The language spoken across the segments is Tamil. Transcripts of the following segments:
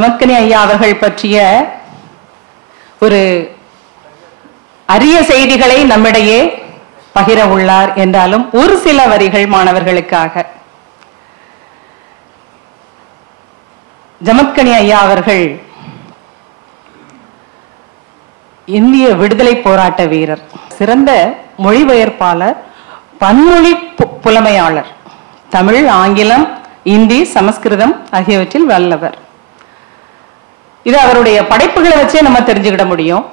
ஜமத்கனி ஐயா அவர்கள் பற்றிய ஒரு அரிய செய்திகளை நம்மிடையே பகிர உள்ளார் என்றாலும் ஒரு சில வரிகள் மாணவர்களுக்காக. ஜமத்கனி ஐயா அவர்கள் இந்திய விடுதலை போராட்ட வீரர், சிறந்த மொழிபெயர்ப்பாளர், பன்மொழி புலமையாளர், தமிழ், ஆங்கிலம், இந்தி, சமஸ்கிருதம் ஆகியவற்றில் வல்லவர். இது அவருடைய படைப்புகளை வச்சே நம்ம தெரிஞ்சுக்கிட முடியும்.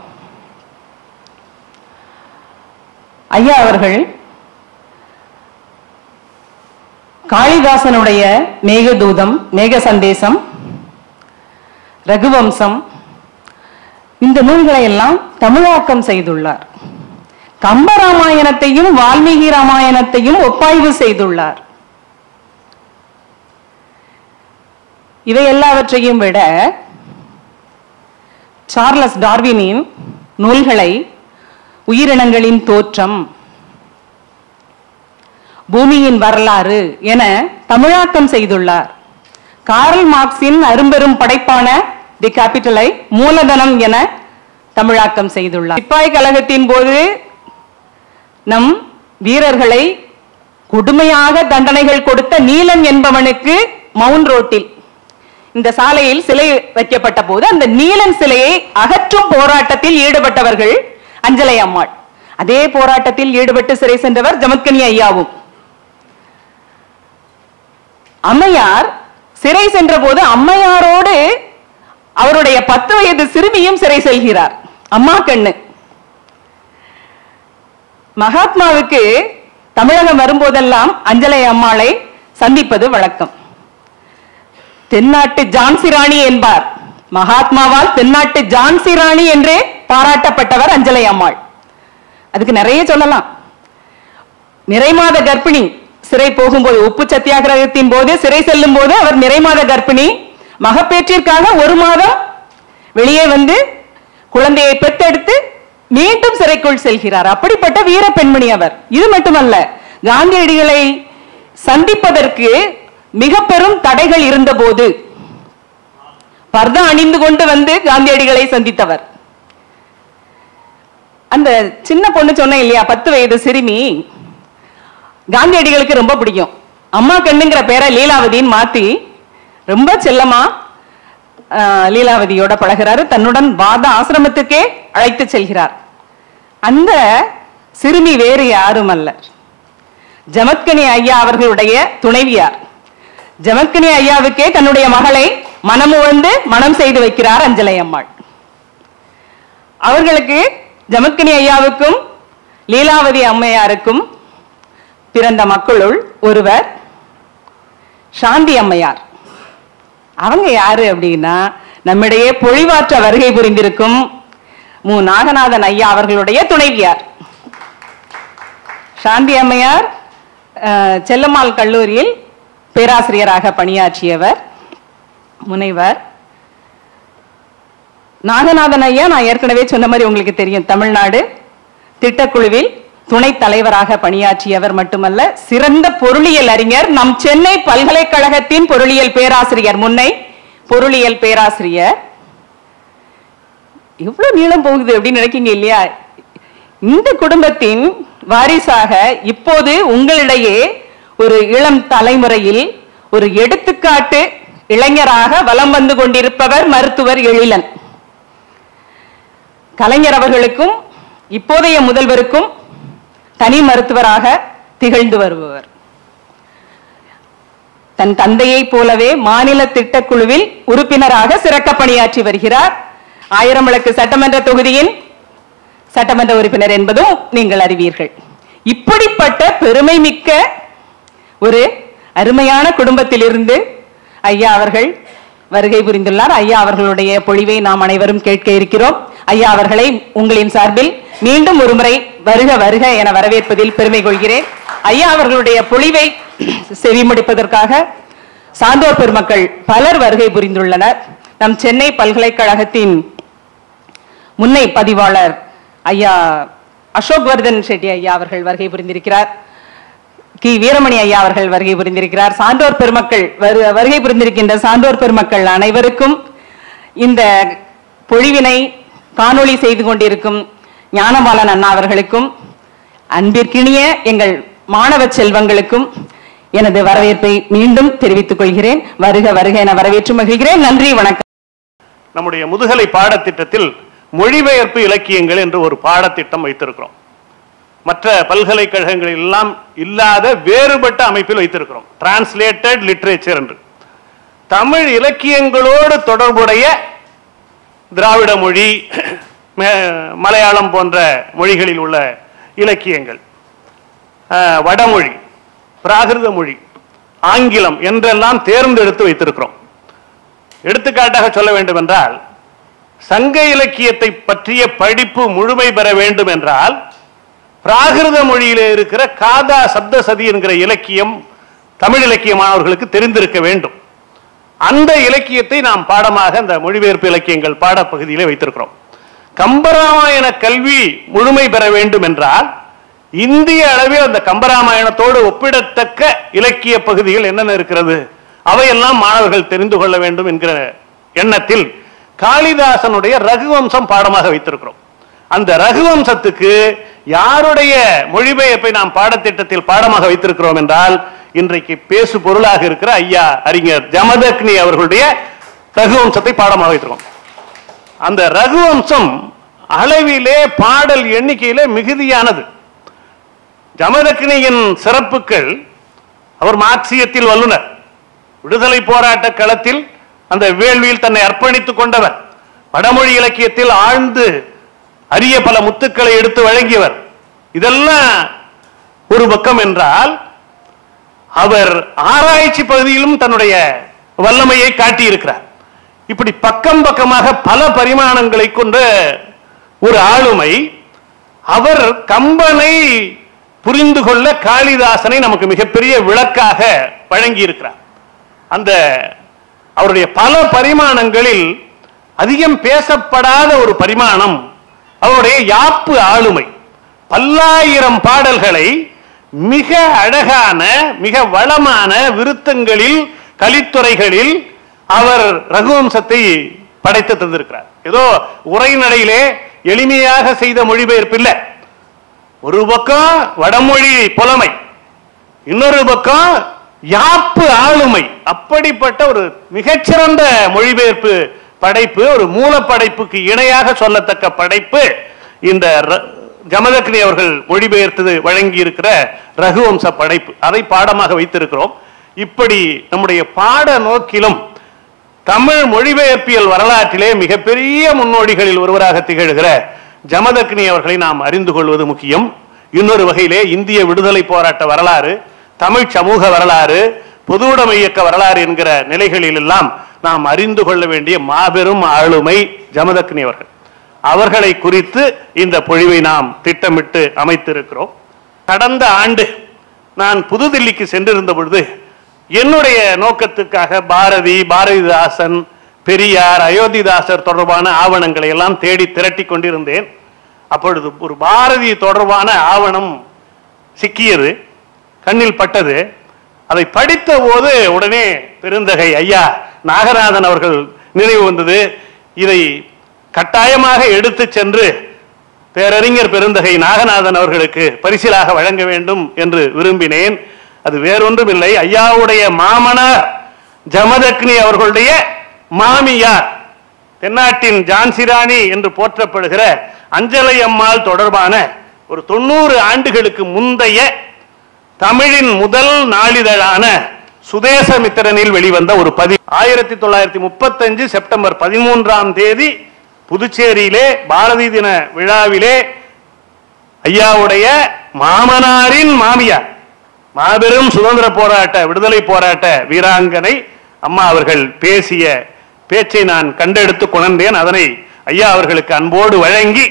ஐயா அவர்கள் காளிதாசனுடைய மேகதூதம், மேக சந்தேசம், ரகுவம்சம் இந்த நூல்களை எல்லாம் தமிழாக்கம் செய்துள்ளார். கம்பராமாயணத்தையும் வால்மீகி ராமாயணத்தையும் ஒப்பாய்வு செய்துள்ளார். இவை எல்லாவற்றையும் விட சார்லஸ் டார்வினின் நூல்களை உயிரினங்களின் தோற்றம், பூமியின் வரலாறு என தமிழாக்கம் செய்துள்ளார். கார்ல் மார்க்சின் அரும்பெரும் படைப்பான தி கேபிட்டலை மூலதனம் என தமிழாக்கம் செய்துள்ளார். சிப்பாய் கழகத்தின் போது நம் வீரர்களை கொடுமையாக தண்டனைகள் கொடுத்த நீலன் என்பவனுக்கு மவுண்ட் ரோட்டில் இந்த சாலையில் சிலை வைக்கப்பட்ட போது அந்த நீலன் சிலையை அகற்றும் போராட்டத்தில் ஈடுபட்டவர்கள் அஞ்சலை அம்மாள். அதே போராட்டத்தில் ஈடுபட்டு சிறை சென்றவர் ஜமத்கனி ஐயாவும். அம்மையார் சிறை சென்ற போது அம்மையாரோடு அவருடைய 10 வயது சிறுமியும் சிறை செல்கிறார். அம்மா கண்ணு. மகாத்மாவுக்கு தமிழகம் வரும்போதெல்லாம் அஞ்சலை அம்மாளை சந்திப்பது வழக்கம். தென்னாட்டு ஜான்சி ராணி என்பார். மகாத்மாவால் தென்னாட்டு ஜான்சி ராணி என்றே பாராட்டப்பட்டவர் அஞ்சலை அம்மாள். அதுக்கு நிறைய சொல்லலாம். நிறைமாத கர்ப்பிணி சிறை போகும்போது, உப்பு சத்தியாகிரகத்தின் போது சிறை செல்லும் போது அவர் நிறைமாத கர்ப்பிணி. மகப்பேற்றிற்காக 1 மாதம் வெளியே வந்து குழந்தையை பெற்றெடுத்து மீண்டும் சிறைக்குள் செல்கிறார். அப்படிப்பட்ட வீர பெண்மணி அவர். இது மட்டுமல்ல, காந்தியடிகளை சந்திப்பதற்கு மிக பெரும் தடைகள் இருந்த போது பர்தா அணிந்து கொண்டு வந்து காந்தியடிகளை சந்தித்தவர். அந்த சின்ன பொண்ணு சொன்ன இல்லையா, 10 வயது சிறுமி, காந்தியடிகளுக்கு ரொம்ப பிடிக்கும். அம்மா கண்ணுங்கிற பேரை லீலாவதின்னு மாத்தி ரொம்ப செல்லமா லீலாவதியோட பழகிறாரு. தன்னுடன் வாத ஆசிரமத்துக்கே அழைத்து செல்கிறார். அந்த சிறுமி வேறு யாரும் அல்ல, ஜமத்கனி ஐயா அவர்களுடைய துணைவியார். ஜமத்கனி ஐயாவுக்கே தன்னுடைய மகளை மனமுவந்து மனம் செய்து வைக்கிறார் அஞ்சலை அம்மாள். அவர்களுக்கு, ஜமத்கனி ஐயாவுக்கும் லீலாவதி அம்மையாருக்கும் பிறந்த மக்களுள் ஒருவர் சாந்தி அம்மையார். அவங்க யாரு அப்படின்னா, நம்மிடையே பொழிவாற்ற வருகை புரிந்திருக்கும் மு. நாகநாதன் ஐயா அவர்களுடைய துணைவியார். சாந்தி அம்மையார் செல்லம்மாள் கல்லூரியில் பேராசிரியராக பணியாற்றியவர், முனைவர். நாகநாதன் ஐயா, நான் ஏற்கனவே சொன்ன மாதிரி உங்களுக்கு தெரியும், தமிழ்நாடு திட்டக்குழுவில் துணைத் தலைவராக பணியாற்றியவர் மட்டுமல்ல, சிறந்த பொருளியல் அறிஞர். நம் சென்னை பல்கலைக்கழகத்தின் பொருளியல் பேராசிரியர், முன்னை பொருளியல் பேராசிரியர். எவ்வளவு நீளம் போகுது அப்படின்னு நினைக்கீங்க இல்லையா? இந்த குடும்பத்தின் வாரிசாக இப்போது உங்களிடையே ஒரு இளம் தலைமுறையில் ஒரு எடுத்துக்காட்டு இளைஞராக வலம் வந்து கொண்டிருப்பவர் மருத்துவர் எழிலன். கலைஞர் அவர்களுக்கும் இப்போதைய முதல்வருக்கும் தனி மருத்துவராக திகழ்ந்து வருபவர். தன் தந்தையை போலவே மாநில திட்டக்குழுவில் உறுப்பினராக சிறக்க பணியாற்றி வருகிறார். ஆயிரம்விளக்கு சட்டமன்ற தொகுதியின் சட்டமன்ற உறுப்பினர் என்பதும் நீங்கள் அறிவீர்கள். இப்படிப்பட்ட பெருமை மிக்க ஒரு அருமையான குடும்பத்திலிருந்து ஐயா அவர்கள் வருகை புரிந்துள்ளார். ஐயா அவர்களுடைய பொழிவை நாம் அனைவரும் கேட்க இருக்கிறோம். ஐயா அவர்களை உங்களின் சார்பில் மீண்டும் ஒருமுறை வருக வருக என வரவேற்பதில் பெருமை கொள்கிறேன். ஐயா அவர்களுடைய பொழிவை செவிமடுப்பதற்காக சான்றோர் பெருமக்கள் பலர் வருகை புரிந்துள்ளனர். நம் சென்னை பல்கலைக்கழகத்தின் முன்னை பதிவாளர் ஐயா அசோக் வர்தன் செட்டி ஐயா அவர்கள் வருகை புரிந்திருக்கிறார். கி வீரமணி ஐயா அவர்கள் வருகை புரிந்திருக்கிறார். சான்றோர் பெருமக்கள் வருகை புரிந்திருக்கின்ற சான்றோர் பெருமக்கள் அனைவருக்கும் இந்த பொழிவினை காணொளி செய்து கொண்டிருக்கும் ஞானபாலன் அண்ணா அவர்களுக்கும் அன்பிற்கினிய எங்கள் மாணவ செல்வங்களுக்கும் எனது வரவேற்பை மீண்டும் தெரிவித்துக் கொள்கிறேன். வருக வருக என வரவேற்று மகிழ்கிறேன். நன்றி, வணக்கம். நம்முடைய முதுகலை பாடத்திட்டத்தில் மொழிபெயர்ப்பு இலக்கியங்கள் என்று ஒரு பாடத்திட்டம் வைத்திருக்கிறோம். மற்ற பல்கலைக்கழகங்களில் எல்லாம் இல்லாத வேறுபட்ட அமைப்பில் வைத்திருக்கிறோம். டிரான்ஸ்லேட்டட் லிட்ரேச்சர் என்று தமிழ் இலக்கியங்களோடு தொடர்புடைய திராவிட மொழி, மலையாளம் போன்ற மொழிகளில் உள்ள இலக்கியங்கள், வடமொழி, பிராகிருத மொழி, ஆங்கிலம் என்றெல்லாம் தேர்ந்தெடுத்து வைத்திருக்கிறோம். எடுத்துக்காட்டாக சொல்ல வேண்டும் என்றால், சங்க இலக்கியத்தை பற்றிய படிப்பு முழுமை பெற வேண்டும் என்றால் பிராகிருத மொழியிலே இருக்கிற காதா சப்தசதி என்கிற இலக்கியம் தமிழ் இலக்கிய மாணவர்களுக்கு தெரிந்திருக்க வேண்டும். அந்த இலக்கியத்தை நாம் பாடமாக அந்த மொழிபெயர்ப்பு இலக்கியங்கள் பாடப்பகுதியிலே வைத்திருக்கிறோம். கம்பராமாயண கல்வி முழுமை பெற வேண்டும் என்றால் இந்திய அளவில் அந்த கம்பராமாயணத்தோடு ஒப்பிடத்தக்க இலக்கிய பகுதிகள் என்னென்ன இருக்கிறது, அவையெல்லாம் மாணவர்கள் தெரிந்து கொள்ள வேண்டும் என்கிற எண்ணத்தில் காளிதாசனுடைய ரகுவம்சம் பாடமாக வைத்திருக்கிறோம். அந்த ரகுவம்சத்துக்கு யாருடைய மொழிபெயர்ப்பை நாம் பாடத்திட்டத்தில் பாடமாக வைத்திருக்கிறோம் என்றால், இன்றைக்கு பேசு பொருளாக இருக்கிற ஐயா அறிஞர் ஜமதக்னி அவர்களுடைய ரகுவம்சத்தை பாடமாக வைத்திருக்கோம். அந்த ரகுவம்சம் அளவிலே பாடல் எண்ணிக்கையிலே மிகுதியானது. ஜமதக்னியின் சிறப்புகள், அவர் மார்க்சியத்தில் வல்லுனர், விடுதலை போராட்ட களத்தில் அந்த வேள்வியில் தன்னை அர்ப்பணித்துக் கொண்டவர், வடமொழி இலக்கியத்தில் ஆழ்ந்து அரிய பல முத்துக்களை எடுத்து வழங்கியவர். இதெல்லாம் ஒரு பக்கம் என்றால், அவர் ஆராய்ச்சி பகுதியிலும் தன்னுடைய வல்லமையை காட்டியிருக்கிறார். இப்படி பக்கம் பக்கமாக பல பரிமாணங்களை கொண்ட ஒரு ஆளுமை. அவர் கம்பனை புரிந்து கொள்ள காளிதாசனை நமக்கு மிகப்பெரிய விளக்காக வழங்கி இருக்கிறார். அந்த அவருடைய பல பரிமாணங்களில் அதிகம் பேசப்படாத ஒரு பரிமாணம் அவருடைய யாப்பு ஆளுமை. பல்லாயிரம் பாடல்களை மிக அழகான, மிக வளமான விருத்தங்களில், கலித்துறைகளில் அவர் ரகுவம்சத்தை படைத்து தந்திருக்கிறார். ஏதோ உரைநடையிலே எளிமையாக செய்த மொழிபெயர்ப்பு இல்லை. ஒரு பக்கம் வடமொழி புலமை, இன்னொரு பக்கம் யாப்பு ஆளுமை. அப்படிப்பட்ட ஒரு மிகச்சிறந்த மொழிபெயர்ப்பு படைப்பு, ஒரு மூல படைப்புக்கு இணையாக சொல்லத்தக்க படைப்பு இந்த ஜமதக்னி அவர்கள் மொழிபெயர்த்து வழங்கி இருக்கிற ரகுவம்ச படைப்பு. அதை பாடமாக வைத்திருக்கிறோம். இப்படி நம்முடைய பாட நோக்கிலும் தமிழ் மொழிபெயர்ப்பியல் வரலாற்றிலே மிகப்பெரிய முன்னோடிகளில் ஒருவராக திகழ்கிற ஜமதக்னி அவர்களை நாம் அறிந்து கொள்வது முக்கியம். இன்னொரு வகையிலே இந்திய விடுதலை போராட்ட வரலாறு, தமிழ் சமூக வரலாறு, பொதுவுடைமை இயக்க வரலாறு என்கிற நிலைகளில் எல்லாம் நாம் அறிந்து கொள்ள வேண்டிய மாபெரும் ஆளுமை ஜமதக்னி அவர்கள். அவர்களை குறித்து இந்த பொழிவை நாம் திட்டமிட்டு அமைத்திருக்கிறோம். கடந்த ஆண்டு நான் புதுதில்லிக்கு சென்றிருந்த பொழுது என்னுடைய நோக்கத்துக்காக பாரதிதாசன், பெரியார், அயோத்திதாசர் தொடர்பான ஆவணங்களை எல்லாம் தேடி திரட்டி கொண்டிருந்தேன். அப்பொழுது ஒரு பாரதி தொடர்பான ஆவணம் சிக்கியது, கண்ணில் பட்டது. அதை படித்த போது உடனே பெருந்தகை ஐயா நாகநாதன் அவர்கள் நினைவு வந்தது. இதை கட்டாயமாக எடுத்து சென்று பேரறிஞர் பெருந்தகை நாகநாதன் அவர்களுக்கு பரிசிலாக வழங்க வேண்டும் என்று விரும்பினேன். அது வேறொன்றும் இல்லை, ஐயாவுடைய மாமனார் ஜமதக்னி அவர்களுடைய மாமியார், தென்னாட்டின் ஜான்சிராணி என்று போற்றப்படுகிற அஞ்சலை அம்மாள் தொடர்பான ஒரு 90 ஆண்டுகளுக்கு முந்தைய தமிழின் முதல் நாளிதழான சுதேசமித்திரனில் வெளிவந்த ஒரு பதிவு. 1935 செப்டம்பர் 13ஆம் தேதி புதுச்சேரியிலே பாரதி தின விழாவிலே ஐயாவுடைய மாமனாரின் மாமியார், மாபெரும் சுதந்திர போராட்ட, விடுதலை போராட்ட வீராங்கனை அம்மா அவர்கள் பேசிய பேச்சை நான் கண்டெடுத்து கொண்டேன். அதனை ஐயா அவர்களுக்கு அன்போடு வழங்கி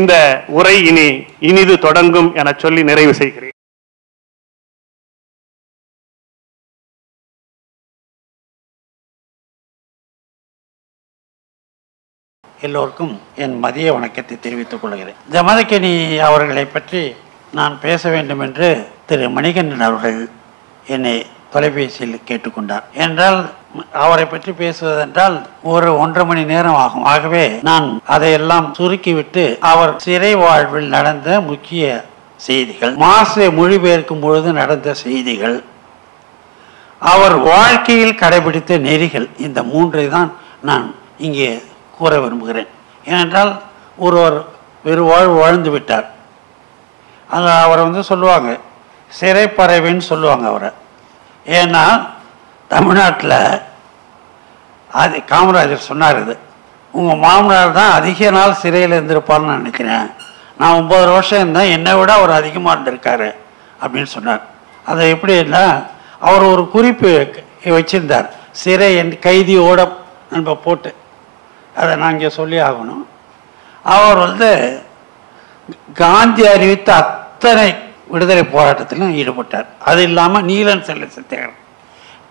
இந்த உரை இனிது தொடங்கும் என சொல்லி நிறைவு செய்கிறேன். எல்லோருக்கும் என் மதிய வணக்கத்தை தெரிவித்துக் கொள்கிறேன். ஜமதக்னி அவர்களை பற்றி நான் பேச வேண்டும் என்று திரு மணிகண்டன் அவர்கள் என்னை தொலைபேசியில் கேட்டுக்கொண்டார். என்றால் அவரை பற்றி பேசுவதென்றால் ஒரு 1.5 மணி நேரம் ஆகும். ஆகவே நான் அதையெல்லாம் சுருக்கிவிட்டு அவர் சிறை வாழ்வில் நடந்த முக்கிய செய்திகள், மார்க்ஸை மொழிபெயர்க்கும் பொழுது நடந்த செய்திகள், அவர் வாழ்க்கையில் கடைபிடித்த நெறிகள், இந்த 3ஐ தான் நான் இங்கே கூற விரும்புகிறேன். ஏனென்றால் ஒருவர் வெறு வாழ்வு வாழ்ந்து விட்டார். அது அவரை சொல்லுவாங்க சிறைப்பறவைன்னு சொல்லுவாங்க அவரை. ஏன்னா தமிழ்நாட்டில் அது காமராஜர் சொன்னார், இது உங்கள் மாமனார் தான் அதிக நாள் சிறையில் இருந்திருப்பார்னு நான் நினைக்கிறேன், நான் 9 வருஷம் இருந்தேன், என்னை விட அவர் அதிகமாக இருந்திருக்காரு அப்படின்னு சொன்னார். அதை எப்படின்னா அவர் ஒரு குறிப்பு வச்சிருந்தார், சிறை கைதியோட நம்ம போட்டு, அதை நான் இங்கே சொல்லி ஆகணும். அவர் காந்தி அறிவித்த அத்தனை விடுதலை போராட்டத்திலும் ஈடுபட்டார். அது இல்லாமல் நீலன் செல்ல சத்தியாகிரகம்,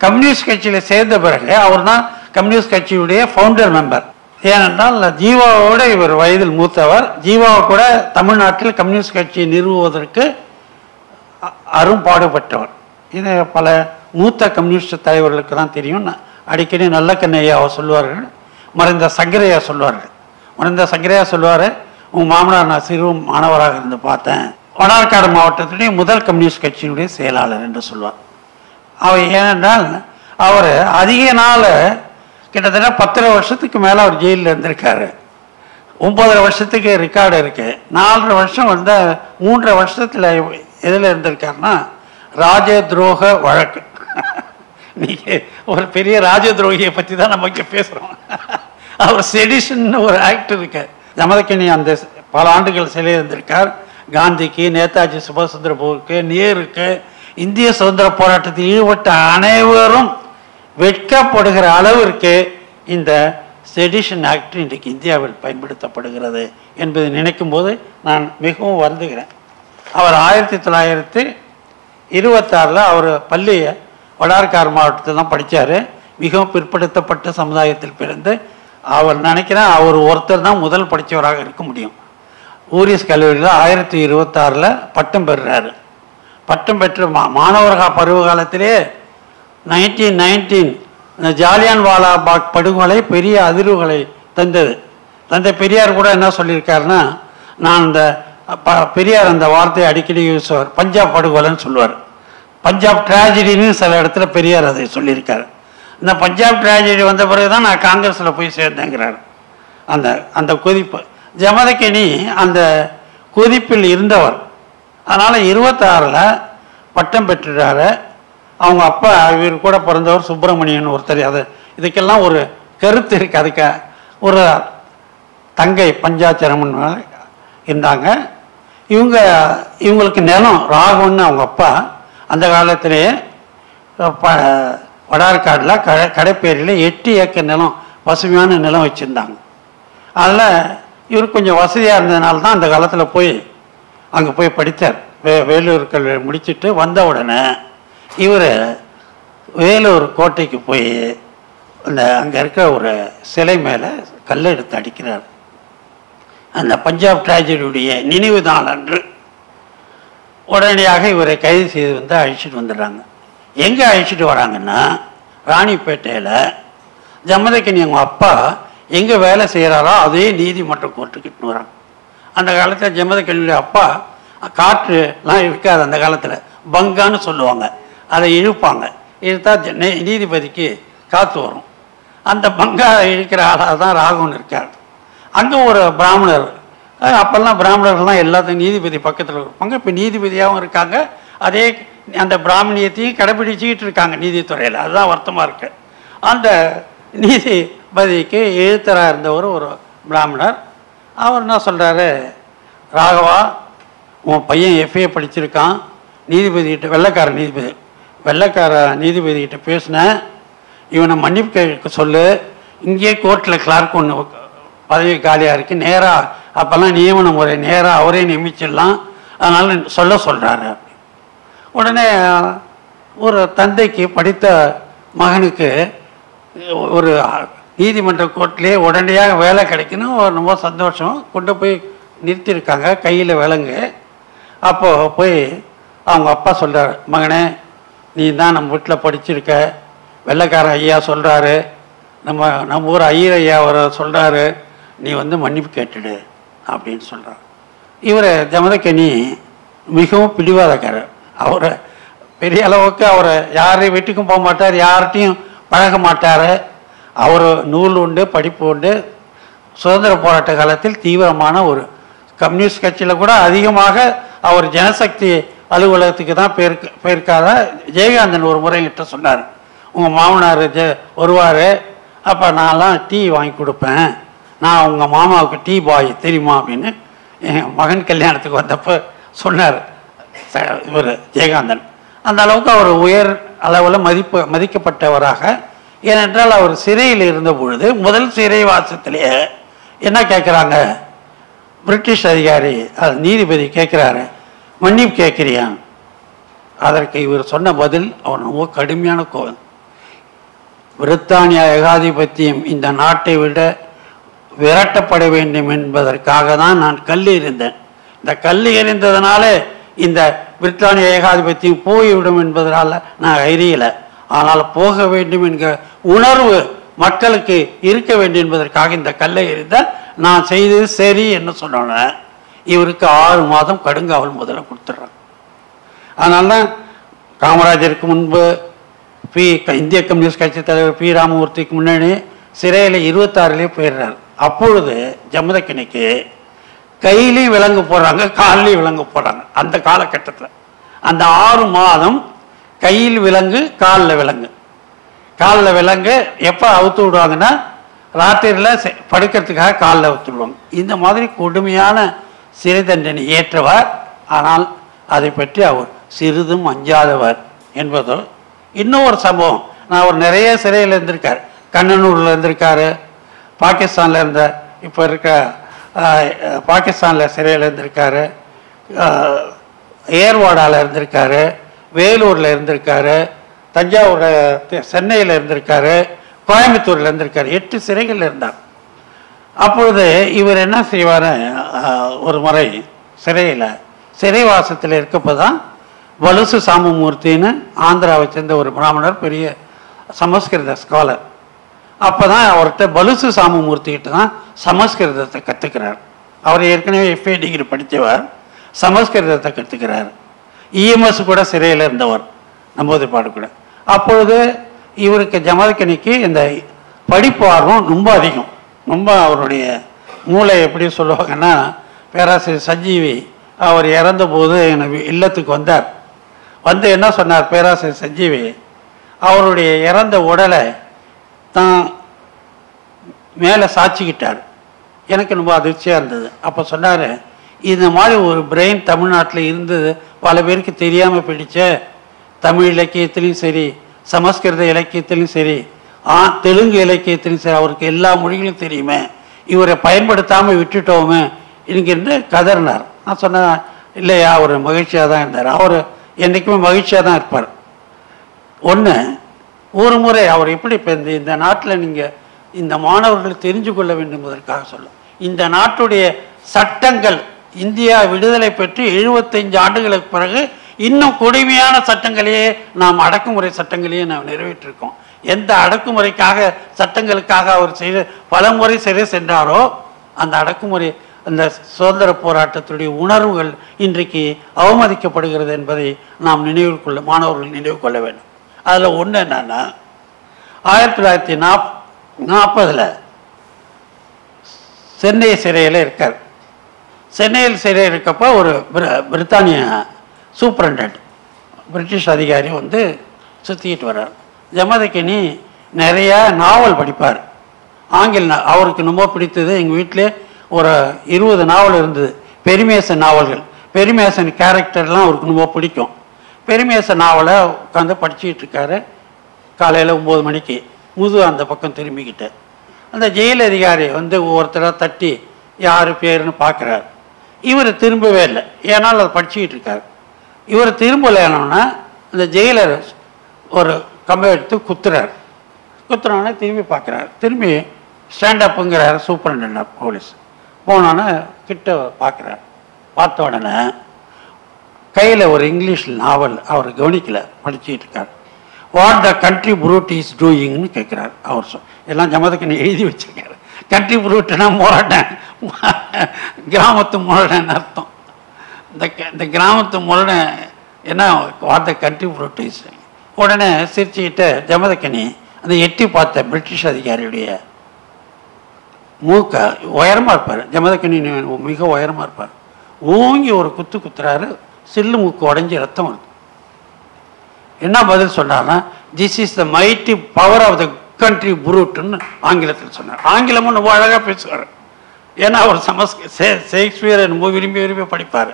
கம்யூனிஸ்ட் கட்சியில் சேர்ந்த பிறகு அவர் தான் கம்யூனிஸ்ட் கட்சியுடைய ஃபவுண்டர் மெம்பர். ஏனென்றால் ஜீவாவோட இவர் வயதில் மூத்தவர். ஜீவாவை கூட தமிழ்நாட்டில் கம்யூனிஸ்ட் கட்சியை நிறுவுவதற்கு அரும்பாடுபட்டவர். இது பல மூத்த கம்யூனிஸ்ட் தலைவர்களுக்கு தான் தெரியும். அடிக்கடி நல்லக்கண்ணையாவை சொல்லுவார்கள், மறைந்த சங்கரையா சொல்லுவார்கள். மறைந்த சங்கரையா சொல்லுவார், உங்கள் மாமனார் நான் சிறு மாணவராக இருந்து பார்த்தேன், வடார்காடு மாவட்டத்துடைய முதல் கம்யூனிஸ்ட் கட்சியினுடைய செயலாளர் என்று சொல்வார். அவர் ஏனென்றால் அவர் அதிக நாள் கிட்டத்தட்ட 10 வருஷத்துக்கு மேலே அவர் ஜெயிலில் இருந்திருக்காரு. 9 வருஷத்துக்கு ரெக்கார்டு இருக்கு. 4.5 வருஷம் 3 வருஷத்தில் எதில் இருந்திருக்காருன்னா ராஜ துரோக வழக்கு. நீங்கள் ஒரு பெரிய ராஜ துரோகியை பற்றி தான் நம்ம இங்கே பேசுகிறோம். அவர் செடிஷன் ஒரு ஆக்ட் இருக்கு. ஜமதக்கினி அந்த பல ஆண்டுகள் சிலையில் இருந்திருக்கார். காந்திக்கு, நேதாஜி சுபாஷ் சந்திர போஸுக்கு, நேருக்கு, இந்திய சுதந்திர போராட்டத்தில் ஈடுபட்ட அனைவரும் வெட்கப்படுகிற அளவிற்கு இந்த செடிஷன் ஆக்ட் இன்றைக்கு இந்தியாவில் பயன்படுத்தப்படுகிறது என்பதை நினைக்கும் போது நான் மிகவும் வருந்துகிறேன். அவர் 1926 அவர் பள்ளியை வடார்காடு மாவட்டத்தில் தான் படித்தார். மிகவும் பிற்படுத்தப்பட்ட சமுதாயத்தில் பிறந்து அவர் நினைக்கிறேன் அவர் ஒருத்தர் தான் முதல் படித்தவராக இருக்க முடியும். ஊரிஸ் கல்லூரியில் 1926 பட்டம் பெறுறாரு. பட்டம் பெற்று மாணவர்கள் பருவ காலத்திலே 1919 இந்த ஜாலியான்வாலா பாக் படுகொலை பெரிய அதிர்வுகளை தந்தது. தந்தை பெரியார் கூட என்ன சொல்லியிருக்காருன்னா, நான் இந்த பெரியார் அந்த வார்த்தையை அடிக்கடி யூஸ் பண்ணுவார், பஞ்சாப் படுகொலைன்னு சொல்லுவார். பஞ்சாப் ட்ராஜடின்னு சில இடத்துல பெரியார் அதை சொல்லியிருக்காரு. இந்த பஞ்சாப் ட்ராஜடி வந்த பிறகு தான் நான் காங்கிரஸில் போய் சேர்ந்தேங்கிறார். அந்த கொதிப்பு ஜமதக்கினி அந்த கொதிப்பில் இருந்தவர். அதனால் 26 பட்டம் பெற்றுறாரு. அவங்க அப்பா இவர் கூட பிறந்தவர் சுப்பிரமணியன் ஒருத்தர். அது இதுக்கெல்லாம் ஒரு கருத்து இருக்குது. அதுக்கு ஒரு தங்கை பஞ்சாச்சரமன் இருந்தாங்க. இவங்களுக்கு நிலம் ராகவன்னு அவங்க அப்பா அந்த காலத்திலேயே வடார்காடில் கடைப்பேரியில் 8 ஏக்கர் நிலம் பசுமையான நிலம் வச்சுருந்தாங்க. அதில் இவர் கொஞ்சம் வசதியாக இருந்ததுனால தான் அந்த காலத்தில் போய் அங்கே போய் படித்தார். வேலூர் கல்வி முடிச்சுட்டு வந்த உடனே இவர் வேலூர் கோட்டைக்கு போய் அங்கே இருக்க ஒரு சிலை மேலே கல்லை எடுத்து அடிக்கிறார். அந்த பஞ்சாப் ட்ராஜடியுடைய நினைவு நாள் அன்று உடனடியாக இவரை கைது செய்து அழிச்சிட்டு வந்துடுறாங்க. எங்கே அழிச்சிட்டு வராங்கன்னா, ராணிப்பேட்டையில் ஜமதக்கினி அவங்க அப்பா எங்கே வேலை செய்கிறாரோ அதே நீதிமன்ற கோர்ட்டுக்கிட்டு வராங்க. அந்த காலத்தில் ஜமதக்கினியுடைய அப்பா காற்றுலாம் இருக்காது. அந்த காலத்தில் பங்கான்னு சொல்லுவாங்க, அதை இழுப்பாங்க. இழுத்தா நீதிபதிக்கு காற்று வரும். அந்த பங்கா இழுக்கிற ஆளாக தான் ராகவன் இருக்கார். அங்கே ஒரு பிராமணர், அப்போல்லாம் பிராமணர்கள்லாம் எல்லாத்தையும் நீதிபதி பக்கத்தில் இருப்பாங்க. இப்போ நீதிபதியாகவும் இருக்காங்க, அதே அந்த பிராமணியத்தையும் கடைபிடிச்சிக்கிட்டு இருக்காங்க நீதித்துறையில். அதுதான் வருத்தமாக இருக்கு. அந்த நீதிபதிக்கு எழுத்தராக இருந்தவர் ஒரு பிராமணர். அவர் என்ன சொல்கிறாரு, ராகவா உன் பையன் எஃப்ஏ படிச்சிருக்கான், நீதிபதிக்கிட்ட வெள்ளைக்கார நீதிபதிக்கிட்ட பேசினேன், இவனை மன்னிப்பு கேட்க சொல்லு, இங்கேயே கோர்ட்டில் கிளார்க் ஒன்று பதவி காலியாக இருக்குது, நேராக அப்போல்லாம் நியமன முறை நேராக அவரே நியமிச்சிடலாம், அதனால் சொல்கிறாரு. உடனே ஒரு தந்தைக்கு படித்த மகனுக்கு ஒரு நீதிமன்ற கோர்ட்லேயே உடனடியாக வேலை கிடைக்கணும், ரொம்ப சந்தோஷம். கொண்டு போய் நிறுத்தியிருக்காங்க, கையில் விலங்கு. அப்போது போய் அவங்க அப்பா சொல்கிறார், மகனே நீ தான் நம்ம வீட்டில் படிச்சிருக்க, வெள்ளைக்கார ஐயா சொல்கிறாரு, நம்ம ஊர் ஐயர் ஐயா அவர் சொல்கிறாரு, நீ வந்து மன்னிப்பு கேட்டுடு அப்படின்னு சொல்கிறார். இவர் ஜமதக்கனி மிகவும் பிடிவாதக்காரர். அவரை பெரிய அளவுக்கு அவரை யாரையும் வீட்டுக்கும் போக மாட்டார், யார்கிட்டையும் பழக மாட்டார். அவர் நூல் உண்டு, படிப்பு உண்டு. சுதந்திர போராட்ட காலத்தில் தீவிரமான ஒரு கம்யூனிஸ்ட் கட்சியில் கூட அதிகமாக அவர் ஜனசக்தி அலுவலகத்துக்கு தான் போயிருக்காத. ஜெயகாந்தன் ஒரு முறை கிட்ட சொன்னார், உங்கள் மாமனார் வருவார், அப்போ நான்லாம் டீ வாங்கி கொடுப்பேன், நான் உங்கள் மாமாவுக்கு டீ பாய் தெரியுமா அப்படின்னு என் மகன் கல்யாணத்துக்கு வந்தப்போ சொன்னார் இவர் ஜெயகாந்தன். அந்த அளவுக்கு அவர் உயர் அளவில் மதிக்கப்பட்டவராக. ஏனென்றால் அவர் சிறையில் இருந்த பொழுது முதல் சிறை வாசத்திலேயே என்ன கேட்குறாங்க, பிரிட்டிஷ் அதிகாரி நீதிபதி கேட்குறாரு, மன்னிப்பு கேட்குறியான். அதற்கு இவர் சொன்ன பதில் அவர் ரொம்ப கடுமையான கோவம். பிரித்தானிய ஏகாதிபத்தியம் இந்த நாட்டை விட விரட்டப்பட வேண்டும் என்பதற்காக தான் நான் கல் எறிந்தேன். இந்த கல் எறிந்ததுனால இந்த பிரித்தானிய ஏகாதிபத்தியம் போய்விடும் என்பதனால நான் எரியலை. ஆனால் போக வேண்டும் என்கிற உணர்வு மக்களுக்கு இருக்க வேண்டும் என்பதற்காக இந்த கல்லை எறிந்தால் நான் செய்தது சரி என்று சொன்னோன்னே இவருக்கு 6 மாதம் கடுங்காவல் முதல்ல கொடுத்துட்றாங்க. அதனால தான் காமராஜருக்கு முன்பு இந்திய கம்யூனிஸ்ட் கட்சி தலைவர் பி ராமமூர்த்திக்கு முன்னாடி சிறையில் 26லேயே போயிடுறாரு. அப்பொழுது ஜமதக்கனிக்கு கையிலையும் விலங்கு போடுறாங்க, காலிலையும் விலங்கு போடுறாங்க. அந்த காலகட்டத்தில் அந்த 6 மாதம் கையில் விலங்கு, காலில் விலங்கு. காலில் விலங்கு எப்போ அவுத்து விடுவாங்கன்னா ராத்திரியில் படுக்கிறதுக்காக காலில் அவுத்து விடுவாங்க. இந்த மாதிரி கொடுமையான சிறை தண்டனை ஏற்றவர். ஆனால் அதை பற்றி அவர் சிறிதும் அஞ்சாதவர் என்பதோ. இன்னொரு சம்பவம், நான் அவர் நிறைய சிறையில் இருந்திருக்கார். கண்ணனூரில் இருந்திருக்காரு, பாகிஸ்தானில் இருந்த இப்போ இருக்க பாகிஸ்தானில் சிறையில் இருந்திருக்காரு, ஏர்வாடாவில் இருந்திருக்காரு, வேலூரில் இருந்திருக்காரு, தஞ்சாவூரில், சென்னையில் இருந்திருக்காரு, கோயம்புத்தூரில் இருந்திருக்காரு. 8 சிறைகளில் இருந்தார். அப்பொழுது இவர் என்ன செய்வார், ஒரு முறை சிறையில் சிறைவாசத்தில் இருக்கப்போ தான் வலுசு சாமமூர்த்தின்னு ஆந்திராவை சேர்ந்த ஒரு பிராமணர், பெரிய சமஸ்கிருத ஸ்காலர். அப்போ தான் அவர்கிட்ட வலுசு சாமமூர்த்திக்கிட்ட தான் சமஸ்கிருதத்தை கற்றுக்கிறார். அவர் ஏற்கனவே எஃப்ஏ டிகிரி படித்தவர், சமஸ்கிருதத்தை கற்றுக்கிறார். இஎம்எஸ் கூட சிறையில் இருந்தவர், நம்பூதிரிப்பாடு கூட. அப்பொழுது இவருக்கு ஜமதக்கனிக்கு இந்த படிப்பு ஆர்வம் ரொம்ப அதிகம். ரொம்ப அவருடைய மூளை எப்படி சொல்லுவாங்கன்னா, பேராசிரியர் சஞ்சீவி அவர் இறந்தபோது எனக்கு இல்லத்துக்கு வந்தார். வந்து என்ன சொன்னார் பேராசிரியர் சஞ்சீவி, அவருடைய இறந்த உடலை தான் மேலே சாட்சிக்கிட்டார். எனக்கு ரொம்ப அதிர்ச்சியாக இருந்தது. அப்போ சொன்னார், இந்த மாதிரி ஒரு பிரெயின் தமிழ்நாட்டில் இருந்தது பல பேருக்கு தெரியாமல் போயிடுச்ச. தமிழ் இலக்கியத்திலையும் சரி, சமஸ்கிருத இலக்கியத்திலையும் சரி, தெலுங்கு இலக்கியத்திலையும் சரி, அவருக்கு எல்லா மொழிகளும் தெரியுமே, இவரை பயன்படுத்தாமல் விட்டுட்டோமே என்கின்ற கதறினார். நான் சொன்னேன், இல்லையா, அவர் மகிழ்ச்சியாக தான் இருந்தார். அவர் என்றைக்குமே மகிழ்ச்சியாக தான் இருப்பார். ஒன்று, ஒரு முறை அவர் எப்படி இப்போ இந்த நாட்டில் நீங்கள் இந்த மாணவர்கள் தெரிஞ்சு கொள்ள வேண்டும் என்பதற்காக சொல்ல, இந்த நாட்டுடைய சட்டங்கள் இந்தியா விடுதலை பெற்று 75 ஆண்டுகளுக்கு பிறகு இன்னும் கொடுமையான சட்டங்களையே நாம், அடக்குமுறை சட்டங்களையே நாம் நிறைவேற்றிருக்கோம். எந்த அடக்குமுறைக்காக சட்டங்களுக்காக அவர் செய்த பல முறை சிறை சென்றாரோ அந்த அடக்குமுறை, அந்த சுதந்திர போராட்டத்துடைய உணர்வுகள் இன்றைக்கு அவமதிக்கப்படுகிறது என்பதை நாம் மாணவர்கள் நினைவு கொள்ள வேண்டும். அதில் ஒன்று என்னன்னா, 1940 சென்னை சிறையில் இருக்கார். சென்னையில் சிறையில் இருக்கப்போ ஒரு பிரித்தானிய சூப்பரண்டன்ட், பிரிட்டிஷ் அதிகாரி வந்து சுற்றிக்கிட்டு வர்றார். ஜமதக்கனி நிறைய நாவல் படிப்பார், ஆங்கில. அவருக்கு ரொம்ப பிடித்தது, எங்கள் வீட்டிலே ஒரு 20 நாவல் இருந்தது, பெரிமேசன் நாவல்கள். பெரிமேசன் கேரக்டர்லாம் அவருக்கு ரொம்ப பிடிக்கும். பெரிமேசன் நாவலை உட்காந்து படிச்சுக்கிட்டு இருக்காரு. காலையில் 9 மணிக்கு அந்த பக்கம் திரும்பிக்கிட்டு அந்த ஜெயில் அதிகாரி வந்து ஒவ்வொருத்தராக தட்டி யார் பேருன்னு பார்க்குறாரு. இவர் திரும்பவே இல்லை, ஏன்னால் அதை படிச்சுக்கிட்டு இருக்காரு. இவர் திரும்பலைன்னா அந்த ஜெயிலர் ஒரு கம்பை எடுத்து குத்துறாரு. குத்துனோடனே திரும்பி பார்க்குறாரு. திரும்பி ஸ்டாண்டப்புங்கிறார் சூப்பரண்டன்ட் ஆஃப் போலீஸ். போனோன்னே கிட்ட பார்க்குறாரு. பார்த்த உடனே கையில் ஒரு இங்கிலீஷ் நாவல் அவர் கவனிக்கலை, படிச்சுக்கிட்டு இருக்கார். What the country brute is டூயிங்னு கேட்குறாரு. அவர் எல்லாம் ஜமதக்கனி எழுதி வச்சிருக்காரு. கண்ட்ரி புரூட்னா முரடன், கிராமத்து முரடன் அர்த்தம். இந்த கிராமத்து முரடன் என்ன what the country brute is. உடனே சிரிச்சுக்கிட்டு ஜமதக்கனி அந்த எட்டி பார்த்த பிரிட்டிஷ் அதிகாரியுடைய மூக்க உயரமாக இருப்பார். ஜமதக்கனி மிக உயரமாக இருப்பார். ஓங்கி ஒரு குத்து குத்துறாரு. சில்லு மூக்கு உடஞ்சி ரத்தம் வருது. என்ன பதில் சொன்னார்னா, this is the mighty power of the country புரூட்னு ஆங்கிலத்தில் சொன்னார். ஆங்கிலமும் ரொம்ப அழகாக பேசுவார். ஏன்னா அவர் ஷேக்ஸ்பியர் ரொம்ப விரும்பி விரும்பி படிப்பார்.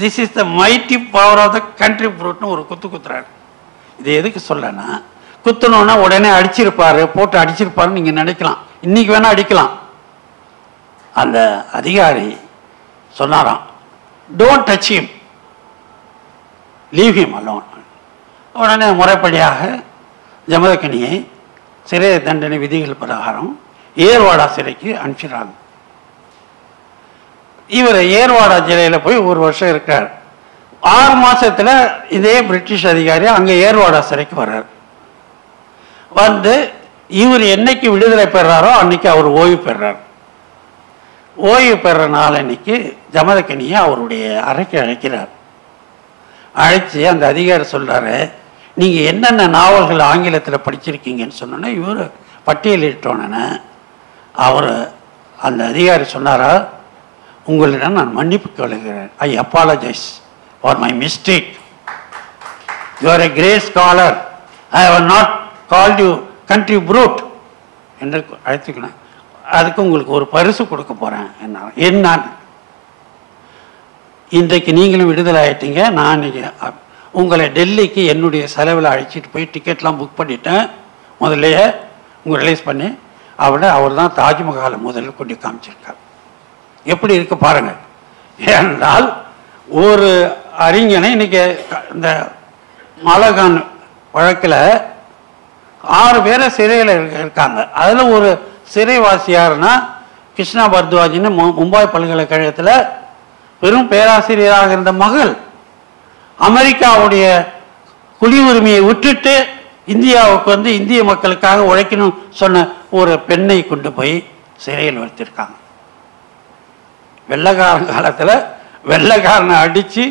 This is the mighty power of the country புரூட்னு ஒரு குத்து குத்துறாரு. இது எதுக்கு சொல்லனா, குத்துனோன்னா உடனே அடிச்சிருப்பாரு, போட்டு அடிச்சிருப்பாருன்னு நீங்கள் நினைக்கலாம். இன்னைக்கு வேணா அடிக்கலாம். அந்த அதிகாரி சொன்னாராம், don't touch him, leave him alone. உடனே முறைப்படியாக ஜமதக்கனியை சிறை தண்டனை விதிகள் பிரகாரம் ஏர்வாடா சிறைக்கு அனுப்பிச்சிடுறாங்க. இவர் ஏர்வாடா சிறையில் போய் 1 வருஷம் இருக்கார். 6 மாசத்துல இதே பிரிட்டிஷ் அதிகாரி அங்கே ஏர்வாடா சிறைக்கு வர்றார். வந்து இவர் என்னைக்கு விடுதலை பெறாரோ அன்னைக்கு அவர் ஓய்வு பெறார். ஓய்வு பெற நாள் அன்னைக்கு ஜமதக்கனியை அவருடைய அறைக்கு அழைக்கிறார். அழைச்சி அந்த அதிகாரி சொல்றாரு, நீங்க என்னென்ன நாவல்கள் ஆங்கிலத்தில் படிச்சிருக்கீங்கன்னு சொன்னோன்னே இவர் பட்டியலிட்டோன்னு அவர் அந்த அதிகாரி சொன்னாரா, உங்களிடம் நான் மன்னிப்பு கொள்கிறேன். I apologise for my mistake. You are a great scholar. I have not called you country brute என்று அழைத்துக்கணும். அதுக்கு உங்களுக்கு ஒரு பரிசு கொடுக்க போறேன். என்ன, இன்றைக்கு நீங்களும் விடுதலை ஆயிட்டீங்க. நான் உங்களை டெல்லிக்கு என்னுடைய செலவில் அழைச்சிட்டு போய் டிக்கெட்லாம் புக் பண்ணிட்டேன். முதல்லையே உங்களை ரிலீஸ் பண்ணி அவர் தான் தாஜ்மஹாலை முதல்ல கொண்டு காமிச்சிருக்கார். எப்படி இருக்கு பாருங்க. ஏனென்றால் ஒரு அறிஞனை இன்னைக்கு இந்த மாலகான் வழக்கில் 6 பேரை சிறையில் இருக்காங்க. அதில் ஒரு சிறைவாசி யாருன்னா கிருஷ்ணா பர்துவாஜின்னு மும்பாய் பல்கலைக்கழகத்தில் பெரும் பேராசிரியராக இருந்த மகள் அமெரிக்காவுடைய குடியுரிமையை விட்டுட்டு இந்தியாவுக்கு வந்து இந்திய மக்களுக்காக உழைக்கணும் சொன்ன ஒரு பெண்ணை கொண்டு போய் சிறையில் வைத்திருக்காங்க. வெள்ளைக்காரன் காலத்தில் வெள்ளைக்காரனை அடித்து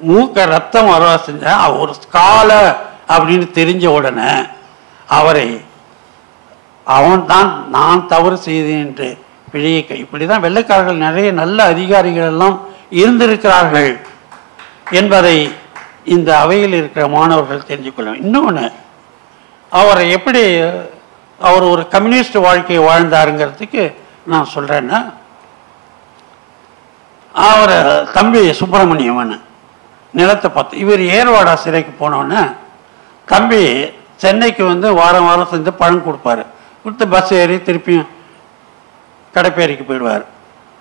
மூக்க ரத்தம் வர செஞ்ச ஒரு ஸ்காலர் அப்படின்னு தெரிஞ்ச உடனே அவரை நான் தவறு செய்தேன் என்று பிழைக்க. இப்படிதான் வெள்ளைக்காரர்கள் நிறைய நல்ல அதிகாரிகள் எல்லாம் இருந்திருக்கிறார்கள் என்பதை இந்த அவையில் இருக்கிற மாணவர்கள் தெரிஞ்சுக்கொள்ளும். இன்னொன்று, அவரை எப்படி அவர் ஒரு கம்யூனிஸ்ட் வாழ்க்கையை வாழ்ந்தாருங்கிறதுக்கு நான் சொல்றேன்னா, அவர் தம்பி சுப்பிரமணியவன் நிலத்தை பார்த்து இவர் ஏர்வாடா சிறைக்கு போனோன்னே தம்பி சென்னைக்கு வந்து வாரம் வாரம் செஞ்சு பழம் கொடுப்பாரு. கொடுத்து பஸ் ஏறி திருப்பியும் கடைப்பேரிக்கு போயிடுவார்.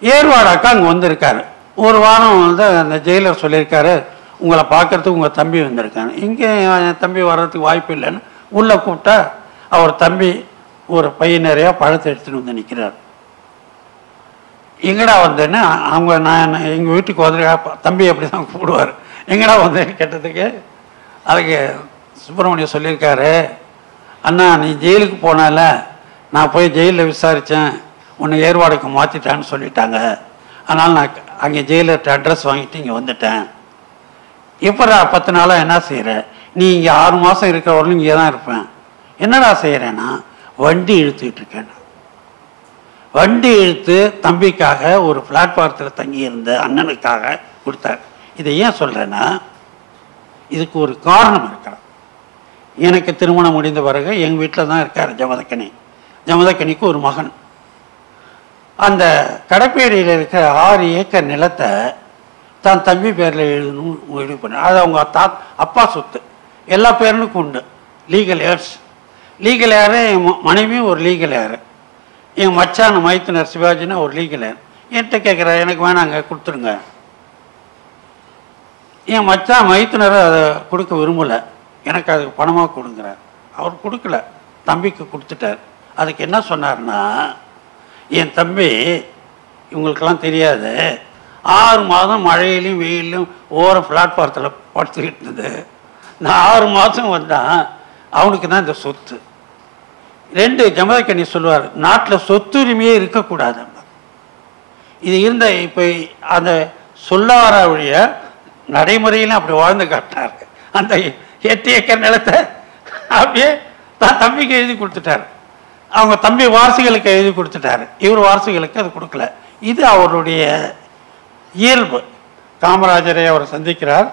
ஏர்வாடாக்கா அங்கே வந்திருக்காரு. ஒரு வாரம் வந்து அந்த ஜெயிலர் சொல்லியிருக்காரு, உங்களை பார்க்கறதுக்கு உங்கள் தம்பி வந்திருக்காரு. இங்கே என் தம்பி வர்றதுக்கு வாய்ப்பு இல்லைன்னு உள்ளே கூப்பிட்டா அவர் தம்பி ஒரு பையன் நிறையா பழத்தை எடுத்துகிட்டு வந்து நிற்கிறார். எங்கடா வந்தேன்னு நான் எங்கள் வீட்டுக்கு வந்து தம்பி அப்படி தான் கூப்பிடுவார். எங்கடா வந்தேன்னு கேட்டதுக்கு அதுக்கு சுப்பிரமணியம் சொல்லியிருக்காரு, அண்ணா நீ ஜெயிலுக்கு போனால நான் போய் ஜெயிலில் விசாரித்தேன், உன்னை ஏர்வாடுக்கு மாற்றிட்டான்னு சொல்லிட்டாங்க. அதனால் நான் அங்கே ஜெயிலர்கிட்ட அட்ரஸ் வாங்கிட்டு இங்கே வந்துட்டேன். எப்படா 10 நாளாக என்ன செய்கிற? நீ இங்கே 6 மாதம் இருக்கிறவர்களும் இங்கே தான் இருப்பேன். என்னடா செய்கிறேன்னா வண்டி இழுத்துக்கிட்டு இருக்கேன். வண்டி இழுத்து தம்பிக்காக ஒரு பிளாட்ஃபாரத்தில் தங்கியிருந்த அண்ணனுக்காக கொடுத்தார். இதை ஏன் சொல்கிறேன்னா, இதுக்கு ஒரு காரணம் இருக்கிறது. எனக்கு திருமணம் முடிந்த பிறகு எங்கள் வீட்டில் தான் இருக்கார் ஜமதக்கனி. ஜமதக்கனிக்கு ஒரு மகன். அந்த கடைப்பேரியில் இருக்கிற 6 ஏக்கர் நிலத்தை தான் தம்பி பேரில் எழுதணும் முடிவு பண்ண. அது அவங்க அப்பா சொத்து, எல்லா பேருனுக்கும் உண்டு. Legal airs. லீகல் ஏரு என் மனைவியும் ஒரு லீகல் ஏரு. என் மச்சான் மைத்துனர் சிவாஜின்னா ஒரு லீகல் ஏர். என்கிட்ட கேட்குறாரு, எனக்கு வேணாங்க கொடுத்துருங்க. என் மச்சான் மைத்துனர் அதை கொடுக்க விரும்பலை, எனக்கு அதுக்கு பணமாக கொடுங்குறார். அவர் கொடுக்கல, தம்பிக்கு கொடுத்துட்டார். அதுக்கு என்ன சொன்னார்னா, என் தம்பி இவங்களுக்கெல்லாம் தெரியாது, 6 மாதம் மழையிலையும் வெயிலையும் ஓரம் பிளாட்ஃபாரத்தில் படுத்துக்கிட்டு இருந்தது. நான் 6 மாதம் வந்தான், அவனுக்கு தான் இந்த சொத்து. 2 ஜமதக்கனி சொல்லுவார், நாட்டில் சொத்துரிமையே இருக்கக்கூடாது. இது இருந்த இப்போ அந்த சொல்லார வழிய நடைமுறையிலும் அப்படி வாழ்ந்து காட்டினார். அந்த 8 ஏக்கர் நிலத்தை அப்படியே தான் தம்பிக்கு எழுதி கொடுத்துட்டார். அவங்க தம்பி வாரிசுகளுக்கு எழுதி கொடுத்துட்டாரு, இவர் வாரிசுகளுக்கு அது கொடுக்கல. இது அவருடைய இயல்பு. காமராஜரை அவர் சந்திக்கிறார்.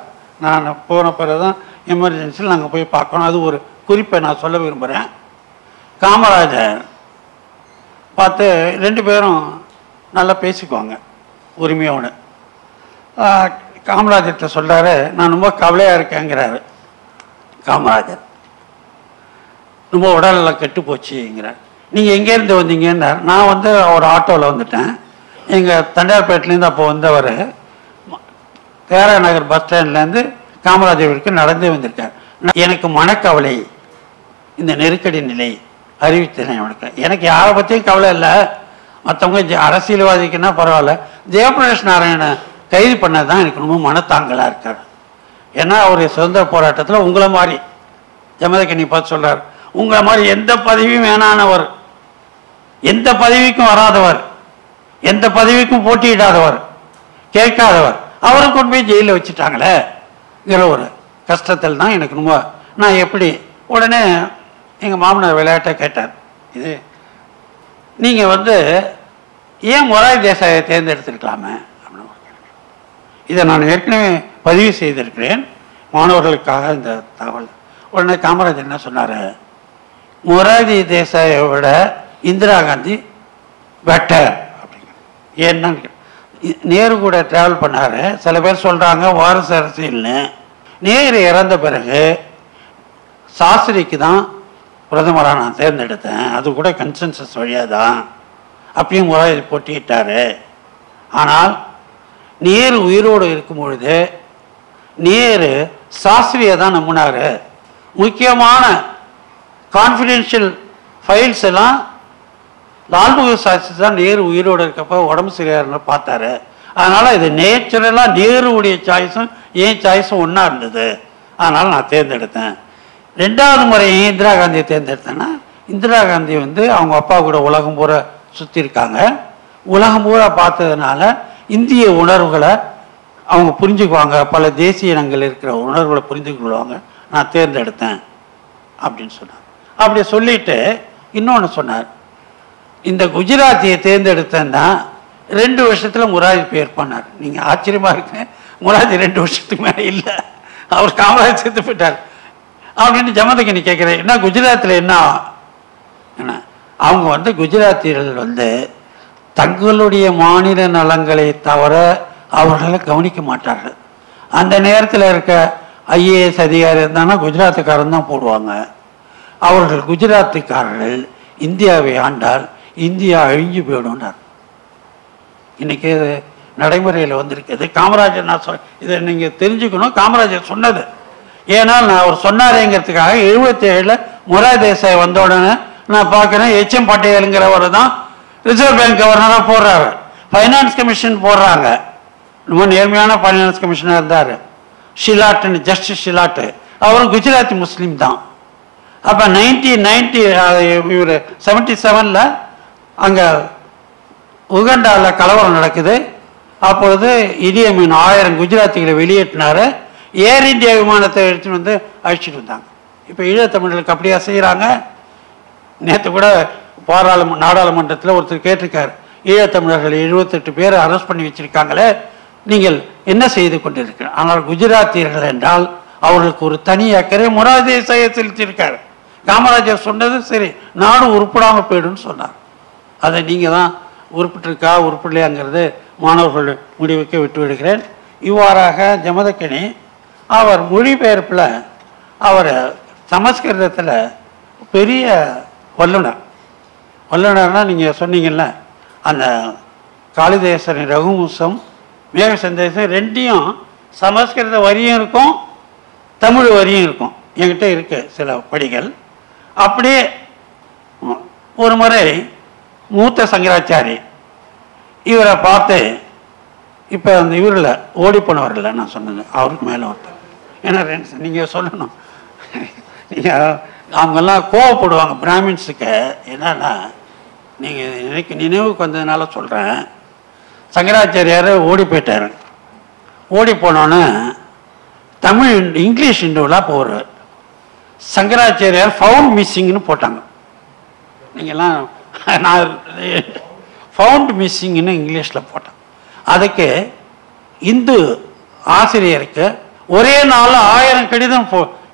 நான் போன பிறகு தான் எமர்ஜென்சியில் நாங்கள் போய் பார்க்கணும். அது ஒரு குறிப்பை நான் சொல்ல விரும்புகிறேன். காமராஜர் பார்த்து 2 பேரும் நல்லா பேசிக்குவாங்க உரிமையோடு. காமராஜர்கிட்ட சொல்கிறாரு, நான் ரொம்ப கவலையாக இருக்கேங்கிறாரு. காமராஜர் ரொம்ப உடலெல்லாம் கெட்டு போச்சுங்கிறார். நீங்கள் எங்கேருந்து வந்தீங்கன்னார். நான் வந்து ஒரு ஆட்டோவில் வந்துட்டேன். எங்கள் தண்டையார்பேட்டிலேருந்து அப்போ வந்தவர் தேரா நகர் பஸ் ஸ்டாண்ட்லேருந்து காமராஜர் வீட்டுக்கு நடந்தே வந்திருக்கார். எனக்கு மனக்கவலை, இந்த நெருக்கடி நிலை அறிவித்தேன். எனக்கு யாரை பற்றியும் கவலை இல்லை. மற்றவங்க அரசியல்வாதிக்குன்னா பரவாயில்ல, ஜெயபிரகாஷ் நாராயண கைது பண்ணது தான் எனக்கு ரொம்ப மனத்தாங்கலாக இருக்கார். ஏன்னா அவர் சுதந்திர போராட்டத்தில் உங்களை மாதிரி ஜமதக்கனி பார்த்து சொல்கிறார், உங்களை மாதிரி எந்த பதவியும் வேணானவர், எந்த பதவிக்கும் வராதவர், எந்த பதவிக்கும் போட்டியிடாதவர், கேட்காதவர், அவரை கொண்டு போய் ஜெயிலில் வச்சுட்டாங்களேங்கிற ஒரு கஷ்டத்தில் தான் எனக்கு ரொம்ப. நான் எப்படி உடனே எங்கள் மாமனார் விளையாட்டை கேட்டார், இது நீங்கள் வந்து ஏன் மொரார்ஜி தேசாயை தேர்ந்தெடுத்திருக்கலாமே அப்படின்னு. இதை நான் ஏற்கனவே பதிவு செய்திருக்கிறேன் மாணவர்களுக்காக இந்த தகவல். உடனே காமராஜர் என்ன சொன்னார், மொரார்ஜி தேசாயை விட இந்திரா காந்தி பெட்டர் அப்படிங்க. ஏன்னு நேரு கூட ட்ராவல் பண்ணார். சில பேர் சொல்கிறாங்க வாரிசு அரசியல்னு. நேரு இறந்த பிறகு சாஸ்திரிக்கு தான் பிரதமராக நான் தேர்ந்தெடுத்தேன். அது கூட கன்சென்சஸ் வழியாக தான். அப்பயும் மொரார்ஜி போட்டியிட்டார். ஆனால் நேரு உயிரோடு இருக்கும் பொழுது நேரு சாஸ்திரியை தான் நம்பினார். முக்கியமான கான்ஃபிடென்ஷியல் ஃபைல்ஸ் எல்லாம் லால் பகதூர் சாஸ்திரி தான் நேரு உயிரோடு இருக்கப்போ உடம்பு சரியாருன்னு பார்த்தாரு. அதனால் இது நேச்சுரலாக நேருடைய சாய்ஸும் என் சாய்ஸும் ஒன்றா இருந்தது. அதனால் நான் தேர்ந்தெடுத்தேன். 2வது முறை இந்திரா காந்தியை தேர்ந்தெடுத்தேன்னா, இந்திரா காந்தி வந்து அவங்க அப்பா கூட உலகம் பூரா சுற்றிருக்காங்க. உலகம் பூரா பார்த்ததுனால இந்திய உணர்வுகளை அவங்க புரிஞ்சுக்குவாங்க, பல தேசிய இனங்கள் இருக்கிற உணர்வுகளை புரிஞ்சுக்கொள்வாங்க, நான் தேர்ந்தெடுத்தேன் அப்படின்னு சொன்னார். அப்படி சொல்லிட்டு இன்னொன்று சொன்னார், இந்த குஜராத்தியை தேர்ந்தெடுத்தேன்னா 2 வருஷத்தில் மொரார்ஜி பேர் பண்ணார். நீங்கள் ஆச்சரியமாக இருக்கு, மொரார்ஜி 2 வருஷத்துக்கு மேலே இல்லை, அவர் காமராஜ் சேர்த்து போயிட்டார் அப்படின்னு ஜமதக்கனி கேட்குறேன். என்ன குஜராத்தில் என்ன அவங்க வந்து குஜராத்தியர்கள் வந்து தங்களுடைய மாநில நலங்களை தவிர அவர்களை கவனிக்க மாட்டார்கள். அந்த நேரத்தில் இருக்க ஐஏஎஸ் அதிகாரி இருந்தாங்கன்னா குஜராத்துக்காரன் தான் போடுவாங்க. அவர்கள் குஜராத்துக்காரர்கள் இந்தியாவை ஆண்டால் இந்தியா அழிஞ்சு போயிடும்னார். இன்னைக்கு நடைமுறையில் வந்திருக்குது. காமராஜர் நான் இதை நீங்கள் தெரிஞ்சுக்கணும், காமராஜர் சொன்னது. ஏன்னா நான் அவர் சொன்னாரேங்கிறதுக்காக 77 மொரார்ஜி தேசாய் வந்த உடனே நான் பார்க்குறேன் HM பட்டேலுங்கிறவர் தான் ரிசர்வ் பேங்க் கவர்னராக போடுறாரு, ஃபைனான்ஸ் கமிஷன் போடுறாங்க. ரொம்ப நேர்மையான ஃபைனான்ஸ் கமிஷனாக இருந்தார். ஷிலாட்டுன்னு, ஜஸ்டிஸ் ஷிலாட்டு, அவரும் குஜராத்தி முஸ்லீம் தான். அப்போ 1990 இவர் 77ல் அங்கே உகண்டாவில் கலவரம் நடக்குது. அப்பொழுது இடி அமீன் 1000 குஜராத்திகளை வெளியேற்றினார். ஏர் இந்தியா விமானத்தை எடுத்துகிட்டு வந்து அழிச்சிட்டு வந்தாங்க. இப்போ ஈழத்தமிழர்களுக்கு அப்படியா செய்கிறாங்க? நேற்று கூட நாடாளுமன்றத்தில் ஒருத்தர் கேட்டிருக்கார், ஈழத்தமிழர்கள் 78 பேர் அரெஸ்ட் பண்ணி வச்சிருக்காங்களே, நீங்கள் என்ன செய்து கொண்டிருக்க? ஆனால் குஜராத்தியர்கள் என்றால் அவர்களுக்கு ஒரு தனி அக்கறை மொரார்ஜி தேசாயை செலுத்தியிருக்கார். காமராஜர் சொன்னது சரி, நாடு உருப்படாமல் போயிடுன்னு சொன்னார். அதை நீங்கள் தான் உருப்பிட்டிருக்கா உருப்பிடலையாங்கிறது மாணவர்கள் முடிவுக்கு விட்டு விடுகிறேன். இவ்வாறாக ஜமதக்கனி அவர் மொழிபெயர்ப்பில் அவர் சமஸ்கிருதத்தில் பெரிய வல்லுனர். வல்லுனர்னால் நீங்கள் சொன்னீங்கல்ல, அந்த காளிதாசனின் ரகுவம்சம் மேக சந்தேசம் 2யும் சமஸ்கிருத வரியும் இருக்கும், தமிழ் வரியும் இருக்கும். என்கிட்ட இருக்கு சில படிகள். அப்படியே ஒரு முறை மூத்த சங்கராச்சாரி இவரை பார்த்து, இப்போ அந்த இவரில் ஓடிப்போனவரில் நான் சொன்னது அவருக்கு மேலே ஒருத்தர். ஏன்னா நீங்கள் சொல்லணும், நீங்கள் அவங்கெல்லாம் கோவப்படுவாங்க பிராமின்ஸுக்கு. என்னன்னா, நீங்கள் எனக்கு நினைவுக்கு வந்ததுனால சொல்கிறேன். சங்கராச்சாரியார் ஓடி போயிட்டார். ஓடி போனோன்னே தமிழ் இங்கிலீஷ் இந்துவெலாம் போகிறார். சங்கராச்சாரியார் ஃபவுண்ட் மிஸ்ஸிங்னு போட்டாங்க. நீங்கள்லாம் நான் ஃபவுண்ட் மிஸ்ஸிங்னு இங்கிலீஷில் போட்டேன். அதுக்கு இந்து ஆசிரியருக்கு ஒரே நாள் 1000 கடிதம்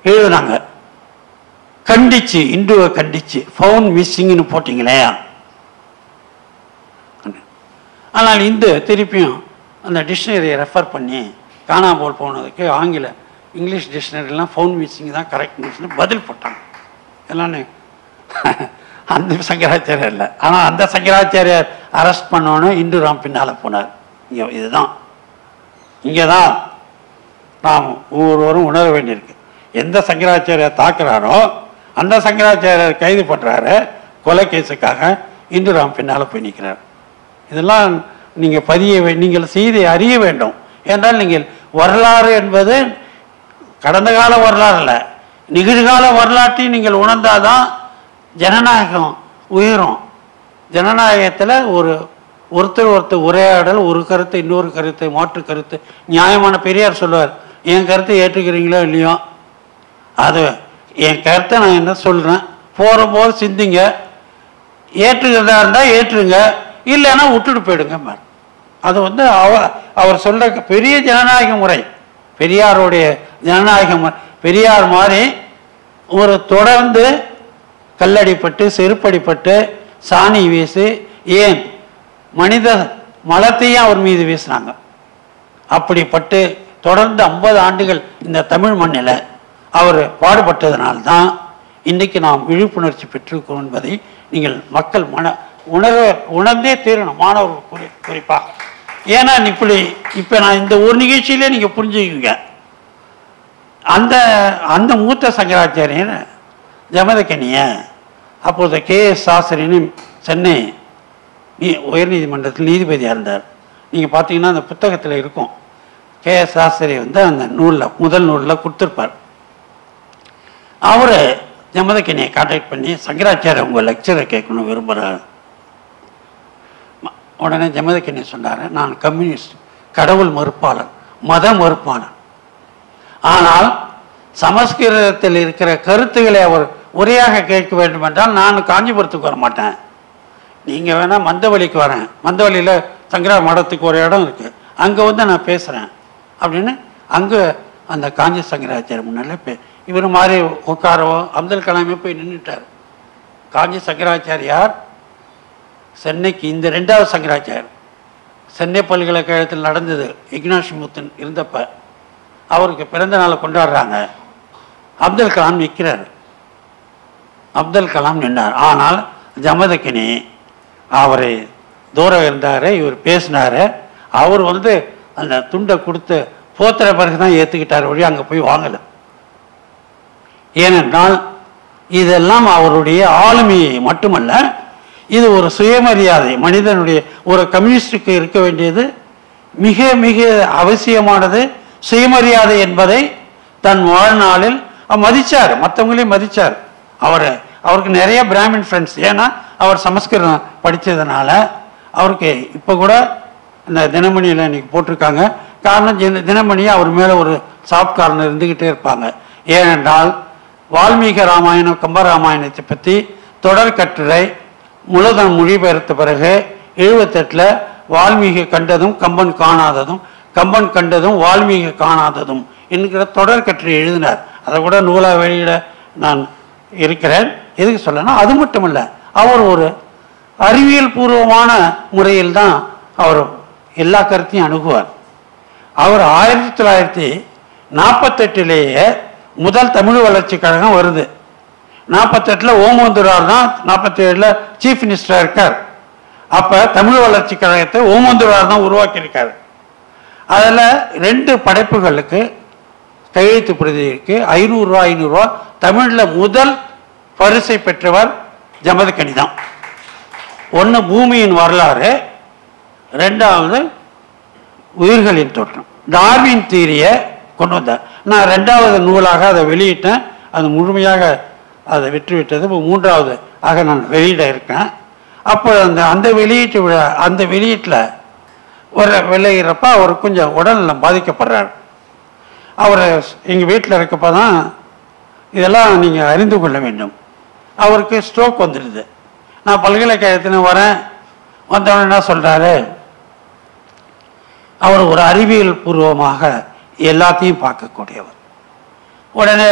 எழுதுனாங்க, கண்டிச்சு, இந்துவை கண்டிச்சு. ஃபவுண்ட் மிஸ்ஸிங்னு போட்டிங்களே. ஆனால் இந்து திருப்பியும் அந்த டிக்ஷனரியை ரெஃபர் பண்ணி காணாமல் போனதுக்கு இங்கிலீஷ் டிக்ஷனரிலாம் ஃபவுண்ட் மிஸ்ஸிங் தான் கரெக்ட்னு பதில் போட்டாங்க. எல்லாம் அந்த சங்கராச்சாரியார் இல்லை. ஆனால் அந்த சங்கராச்சாரியார் அரெஸ்ட் பண்ணோன்னு இந்துராம் பின்னால் போனார். இதுதான் இங்கே தான் நாம் ஒவ்வொருவரும் உணர வேண்டியிருக்கு. எந்த சங்கராச்சாரியார் தாக்குறாரோ அந்த சங்கராச்சாரியார் கைது பண்ணுறாரு. கொலை கேஸுக்காக இந்துராம் பின்னால் போய் நிற்கிறார். இதெல்லாம் நீங்கள் நீங்கள் செய்தி அறிய வேண்டும். என்றால் நீங்கள் வரலாறு என்பது கடந்த கால வரலாறு இல்லை, நிகழ்கால வரலாற்றையும் நீங்கள் உணர்ந்தாதான் ஜனநாயகம் உயரும். ஜனநாயகத்தில் ஒருத்தர் உரையாடல், ஒரு கருத்து இன்னொரு கருத்து, மாற்று கருத்து, நியாயமான பெரியார் சொல்லுவார், என் கருத்தை ஏற்றுக்கிறீங்களோ இல்லையோ, அது என் கருத்தை நான் என்ன சொல்கிறேன், போகிற போது சிந்திங்க, ஏற்றுக்கிறதா இருந்தால் ஏற்றுங்க, இல்லைன்னா விட்டுட்டு போயிடுங்க. அது அவர் சொல்கிற பெரிய ஜனநாயக முறை, பெரியாருடைய ஜனநாயக முறை. பெரியார் மாதிரி ஒரு தொடர்ந்து கல்லடிப்பட்டு செருப்படிப்பட்டு சாணி வீசு, ஏன் மனித மலத்தையும் அவர் மீது வீசினாங்க. அப்படிப்பட்டு தொடர்ந்து 50 ஆண்டுகள் இந்த தமிழ் மண்ணில் அவர் பாடுபட்டதனால்தான் இன்றைக்கு நாம் விழிப்புணர்ச்சி பெற்றிருக்கிறோம் என்பதை நீங்கள் மக்கள் உணர்ந்தே தீரணும், மாணவர்கள் குறிப்பாக. ஏன்னா இப்போ நான் இந்த ஒரு நிகழ்ச்சியிலே நீங்கள் புரிஞ்சுக்குங்க. அந்த மூத்த சங்கராச்சாரியர் ஜமதக்கனிய அப்போது KS சாஸ்திரின்னு சென்னை உயர்நீதிமன்றத்தில் நீதிபதியாக இருந்தார். நீங்கள் பார்த்தீங்கன்னா அந்த புத்தகத்தில் இருக்கும். KS சாஸ்திரி அந்த முதல் நூலில் கொடுத்துருப்பார். அவர் ஜமதக்கனியை கான்டாக்ட் பண்ணி, சங்கராச்சாரிய உங்கள் லெக்சரை கேட்கணும் விரும்புகிறார். உடனே ஜமதக்கனி சொன்னார், நான் கம்யூனிஸ்ட், கடவுள் மறுப்பாளர், மத மறுப்பாளர். ஆனால் சமஸ்கிருதத்தில் இருக்கிற கருத்துக்களை அவர் உரையாக கேட்க வேண்டும் என்றால் நான் காஞ்சிபுரத்துக்கு வர மாட்டேன், நீங்கள் வேணால் மந்தவெளிக்கு வரேன், மந்தவெளியில் சங்கரா மடத்துக்கு ஒரு இடம் இருக்குது, அங்கே நான் பேசுகிறேன் அப்படின்னு அங்கே அந்த காஞ்சி சங்கராச்சாரியர் முன்னாலே இவர் மாதிரி உட்காரவோ அப்துல் கலாமே போய் நின்றுட்டார். காஞ்சி சங்கராச்சாரியார் சென்னைக்கு இந்த 2வது சங்கராச்சாரியர் சென்னை பல்கலைக்கழகத்தில் நடந்தது, இக்னாஷிமுத்தன் இருந்தப்ப அவருக்கு பிறந்த நாளை கொண்டாடுறாங்க. அப்துல் கலாம் நிற்கிறார், அப்துல் கலாம் நின்றார். ஆனால் ஜமதக்கனி அவர் தூரம் இருந்தார், இவர் பேசினார். அவர் அந்த துண்டை கொடுத்து போத்துற பிறகு தான் ஏற்றுக்கிட்டார் வழி அங்கே போய் வாங்கலை. ஏனென்றால் இதெல்லாம் அவருடைய ஆளுமையை மட்டுமல்ல, இது ஒரு சுயமரியாதை. மனிதனுடைய ஒரு கம்யூனிஸ்டுக்கு இருக்க வேண்டியது மிக மிக அவசியமானது சுயமரியாதை என்பதை தன் வாழ்நாளில் மதித்தார், மற்றவங்களையும் மதித்தார். அவருக்கு நிறைய பிராமின் ஃப்ரெண்ட்ஸ். ஏன்னா அவர் சமஸ்கிருதம் படித்ததுனால அவருக்கு இப்போ கூட இந்த தினமணியில் இன்னைக்கு போட்டிருக்காங்க. காரணம் தினமணி அவர் மேலே ஒரு சாஃப்ட் கார்னர் இருந்துக்கிட்டே இருப்பாங்க. ஏனென்றால் வால்மீகி ராமாயணம், கம்பராமாயணத்தை பற்றி தொடர் கட்டுரை முழுதன் மொழிபெயர்த்த பிறகு 78 வால்மீகி கண்டதும் கம்பன் காணாததும், கம்பன் கண்டதும் வால்மீகி காணாததும் என்கிற தொடர் கட்டுரை எழுதினார். அதை கூட நூலாக வெளியிட நான் இருக்கிறேன். எதுக்கு சொல்லனா, அது மட்டும் இல்லை, அவர் ஒரு அறிவியல் பூர்வமான முறையில் தான் அவர் எல்லா கருத்தையும் அணுகுவார். அவர் 1948 முதல் தமிழ் வளர்ச்சி கழகம் வருது. 48 ஓமந்தூரார் தான் 47 சீஃப் மினிஸ்டராக இருக்கார். அப்போ தமிழ் வளர்ச்சி கழகத்தை ஓமந்தூரார் தான் உருவாக்கியிருக்கார். அதில் 2 படைப்புகளுக்கு கையெழுத்து பிரதிக்கு 500 ரூபா 500 ரூபா தமிழில் முதல் பரிசை பெற்றவர் ஜமதக்கனி தான். ஒன்று பூமியின் வரலாறு, 2வது உயிர்களின் தோற்றம். டார்வின் தியரியை கொண்டு வந்தார். நான் 2வது நூலாக அதை வெளியிட்டேன். அது முழுமையாக அதை விட்டுவிட்டது. இப்போ 3வது ஆக நான் வெளியிட இருக்கேன். அப்போ அந்த வெளியீட்டு விழா, அந்த வெளியீட்டில் வெளியிடறப்ப அவர் கொஞ்சம் உடல்நலம் பாதிக்கப்படுறார். அவர் எங்கள் வீட்டில் இருக்கப்போ தான் இதெல்லாம் நீங்கள் அறிந்து கொள்ள வேண்டும். அவருக்கு ஸ்ட்ரோக் வந்துடுது. நான் பல்கலைக்கழகத்தில் வரேன். வந்தவொடனே என்ன சொல்கிறாரு, அவர் ஒரு அறிவியல் பூர்வமாக எல்லாத்தையும் பார்க்கக்கூடியவர். உடனே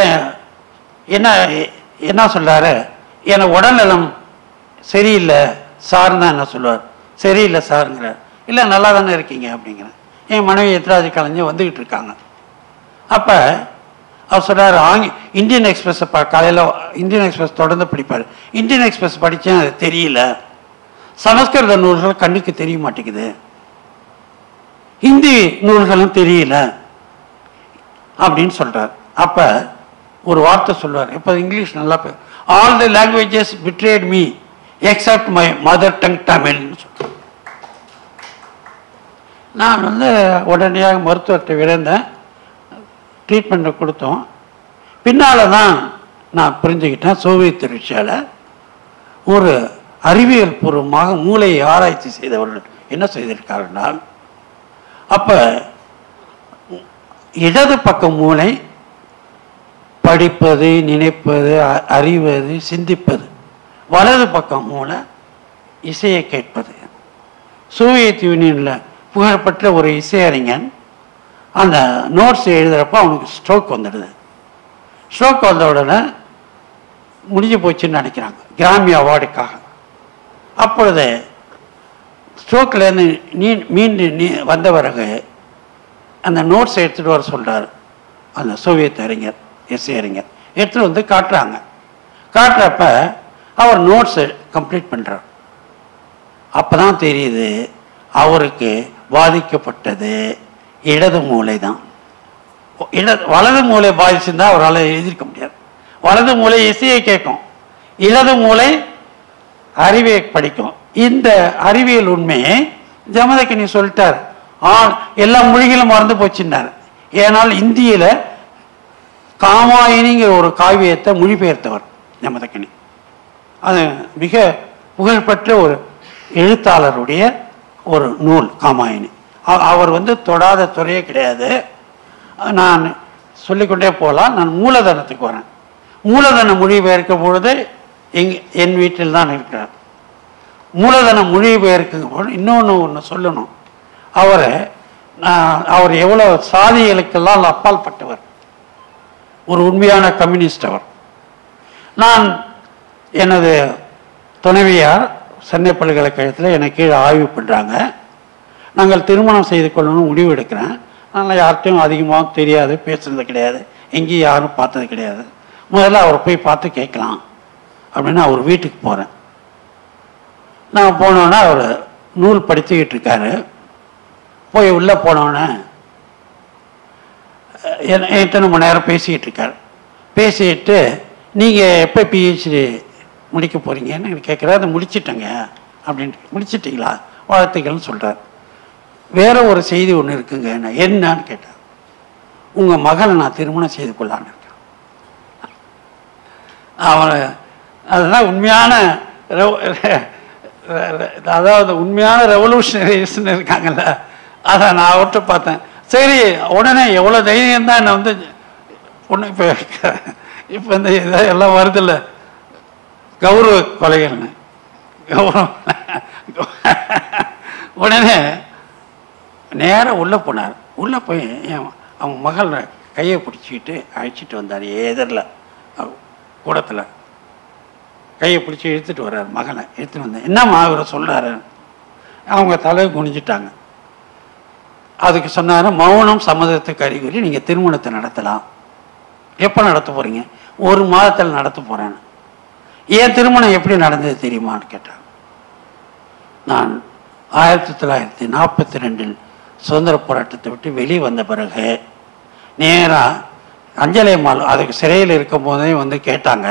என்ன சொல்கிறாரு, எனக்கு உடல்நலம் சரியில்லை சார் தான் என்ன சொல்லுவார். சரியில்லை சாருங்கிறார். இல்லை நல்லா தானே இருக்கீங்க அப்படிங்கிறேன். என் மனைவி எத்ராஜ் கலைஞர் வந்துக்கிட்டு இருக்காங்க. அப்போ அவர் சொல்கிறார், இந்தியன் எக்ஸ்பிரஸை காலையில் இந்தியன் எக்ஸ்பிரஸ் தொடர்ந்து படிப்பார். இந்தியன் எக்ஸ்பிரஸ் படித்தேன், அது தெரியல. சமஸ்கிருத நூல்கள் கண்ணுக்கு தெரிய மாட்டேங்குது, ஹிந்தி நூல்களும் தெரியல அப்படின்னு சொல்கிறார். அப்போ ஒரு வார்த்தை சொல்லுவார், இப்போ இங்கிலீஷ் நல்லா all the languages betrayed me except my mother tongue தமிழ்னு சொல்கிறேன். நான் உடனடியாக மருத்துவத்தை விரைந்தேன். ட்ரீட்மெண்ட்டை கொடுத்தோம். பின்னால் தான் நான் புரிஞ்சுக்கிட்டேன், சோவியத் ரஷ்யாவில் ஒரு அறிவியல் பூர்வமாக மூளையை ஆராய்ச்சி செய்தவர்கள் என்ன செய்திருக்காருனால், அப்போ இடது பக்க மூளை படிப்பது, நினைப்பது, அறிவது, சிந்திப்பது. வலது பக்கம் மூளை இசையை கேட்பது. சோவியத் யூனியனில் புகழ்பெற்ற ஒரு இசையறிஞன் அந்த நோட்ஸ் எழுதுகிறப்ப அவனுக்கு ஸ்ட்ரோக் வந்துடுது. ஸ்ட்ரோக் வந்த உடனே முடிஞ்சு போச்சுன்னு நினைக்கிறாங்க கிராமி அவார்டுக்காக. அப்பொழுது ஸ்ட்ரோக்லேருந்து மீண்டு வந்த பிறகு அந்த நோட்ஸ் எடுத்துகிட்டு வர சொல்கிறார் அந்த சோவியத் அறிஞர், இசையறிஞர். எடுத்துகிட்டு வந்து காட்டுறாங்க. காட்டுறப்ப அவர் நோட்ஸை கம்ப்ளீட் பண்ணுறார். அப்போ தான் தெரியுது அவருக்கு பாதிக்கப்பட்டது இடது மூளை தான். வலது மூளை பாதிச்சிருந்தால் அவரால் எழுதியிருக்க முடியாது. வலது மூளை இசையை கேட்கும், இடது மூளை அறிவை படிக்கும். இந்த அறிவியல் உண்மையை ஜமதக்கினி சொல்லிட்டார். எல்லா மொழிகளும் மறந்து போச்சுன்னார். ஏனால் இந்தியில காமாயினிங்கிற ஒரு காவியத்தை மொழிபெயர்த்தவர் ஜமதக்கினி. அது மிக புகழ்பெற்ற ஒரு எழுத்தாளருடைய ஒரு நூல் காமாயினி. அவர் தொடாத துறையே கிடையாது. நான் சொல்லிக்கொண்டே போகலாம். நான் மூலதனத்துக்கு வரேன். மூலதன மொழிபெயர்க்கும் பொழுது என் வீட்டில் தான் இருக்கிறார். மூலதன மொழிபெயர்க்கும் பொழுது ஒன்று சொல்லணும். அவர் எவ்வளோ சாதிகளுக்கெல்லாம் அப்பால் பட்டவர், ஒரு உண்மையான கம்யூனிஸ்ட் அவர். நான் எனது துணைவியார் சென்னை பல்கலைக்கழகத்தில் எனக்கு கீழே ஆய்வு பண்ணுறாங்க. நாங்கள் திருமணம் செய்து கொள்ளணும்னு முடிவு எடுக்கிறேன். அதனால் யார்கிட்டையும் அதிகமாக தெரியாது, பேசுறது கிடையாது, எங்கேயும் யாரும் பார்த்தது கிடையாது. முதல்ல அவரை போய் பார்த்து கேட்கலாம் அப்படின்னு அவர் வீட்டுக்கு போகிறேன். நான் போனோன்னே அவர் நூல் படிச்சுக்கிட்டு இருக்காரு. போய் உள்ளே போனோன்னே எத்தனை மணி நேரம் பேசிக்கிட்டு இருக்கார். பேசிட்டு நீங்கள் எப்போ பிஹெச்டி முடிக்க போகிறீங்கன்னு கேட்குறாரு. அதை முடிச்சிட்டேங்க அப்படின்ட்டு. முடிச்சிட்டிங்களா, வாழ்த்துக்கள்னு சொல்கிறார். வேற ஒரு செய்தி ஒன்று இருக்குங்க. என்னன்னு கேட்டார். உங்கள் மகளை நான் திருமணம் செய்து கொள்ளான்னு இருக்கேன். அவனை அதெல்லாம் உண்மையான அதாவது உண்மையான ரெவல்யூஷனரிஸ்ன்னு இருக்காங்கல்ல, அதை நான் அவர்கிட்ட பார்த்தேன். சரி, உடனே எவ்வளோ தைரியம் தான் என்னை ஒன்று இப்போ இந்த இதெல்லாம் வருதில்ல, கௌரவ கொலைகள்னு கௌரவம். உடனே நேராக உள்ளே போனார். உள்ளே போய் அவங்க மகள் கையை பிடிச்சிக்கிட்டு அழைச்சிட்டு வந்தார். எதிரில் கூடத்தில் கையை பிடிச்சி இழுத்துட்டு வர்றார். மகனை எடுத்துகிட்டு வந்தேன். என்னம்மா இவரை சொல்கிறாரு? அவங்க தலையை குனிஞ்சிட்டாங்க. அதுக்கு சொன்னார், மௌனம் சம்மதத்துக்கு அறிகுறி, நீங்கள் திருமணத்தை நடத்தலாம். எப்போ நடத்த போகிறீங்க? 1 மாதத்தில் நடத்த போகிறேன்னு. ஏன் திருமணம் எப்படி நடந்தது தெரியுமான்னு கேட்டாங்க. நான் 1942 சுதந்திர போராட்டத்தை விட்டு வெளியே வந்த பிறகு நேராக அஞ்சலி அம்மாள் அதுக்கு சிறையில் இருக்கும் போதே கேட்டாங்க,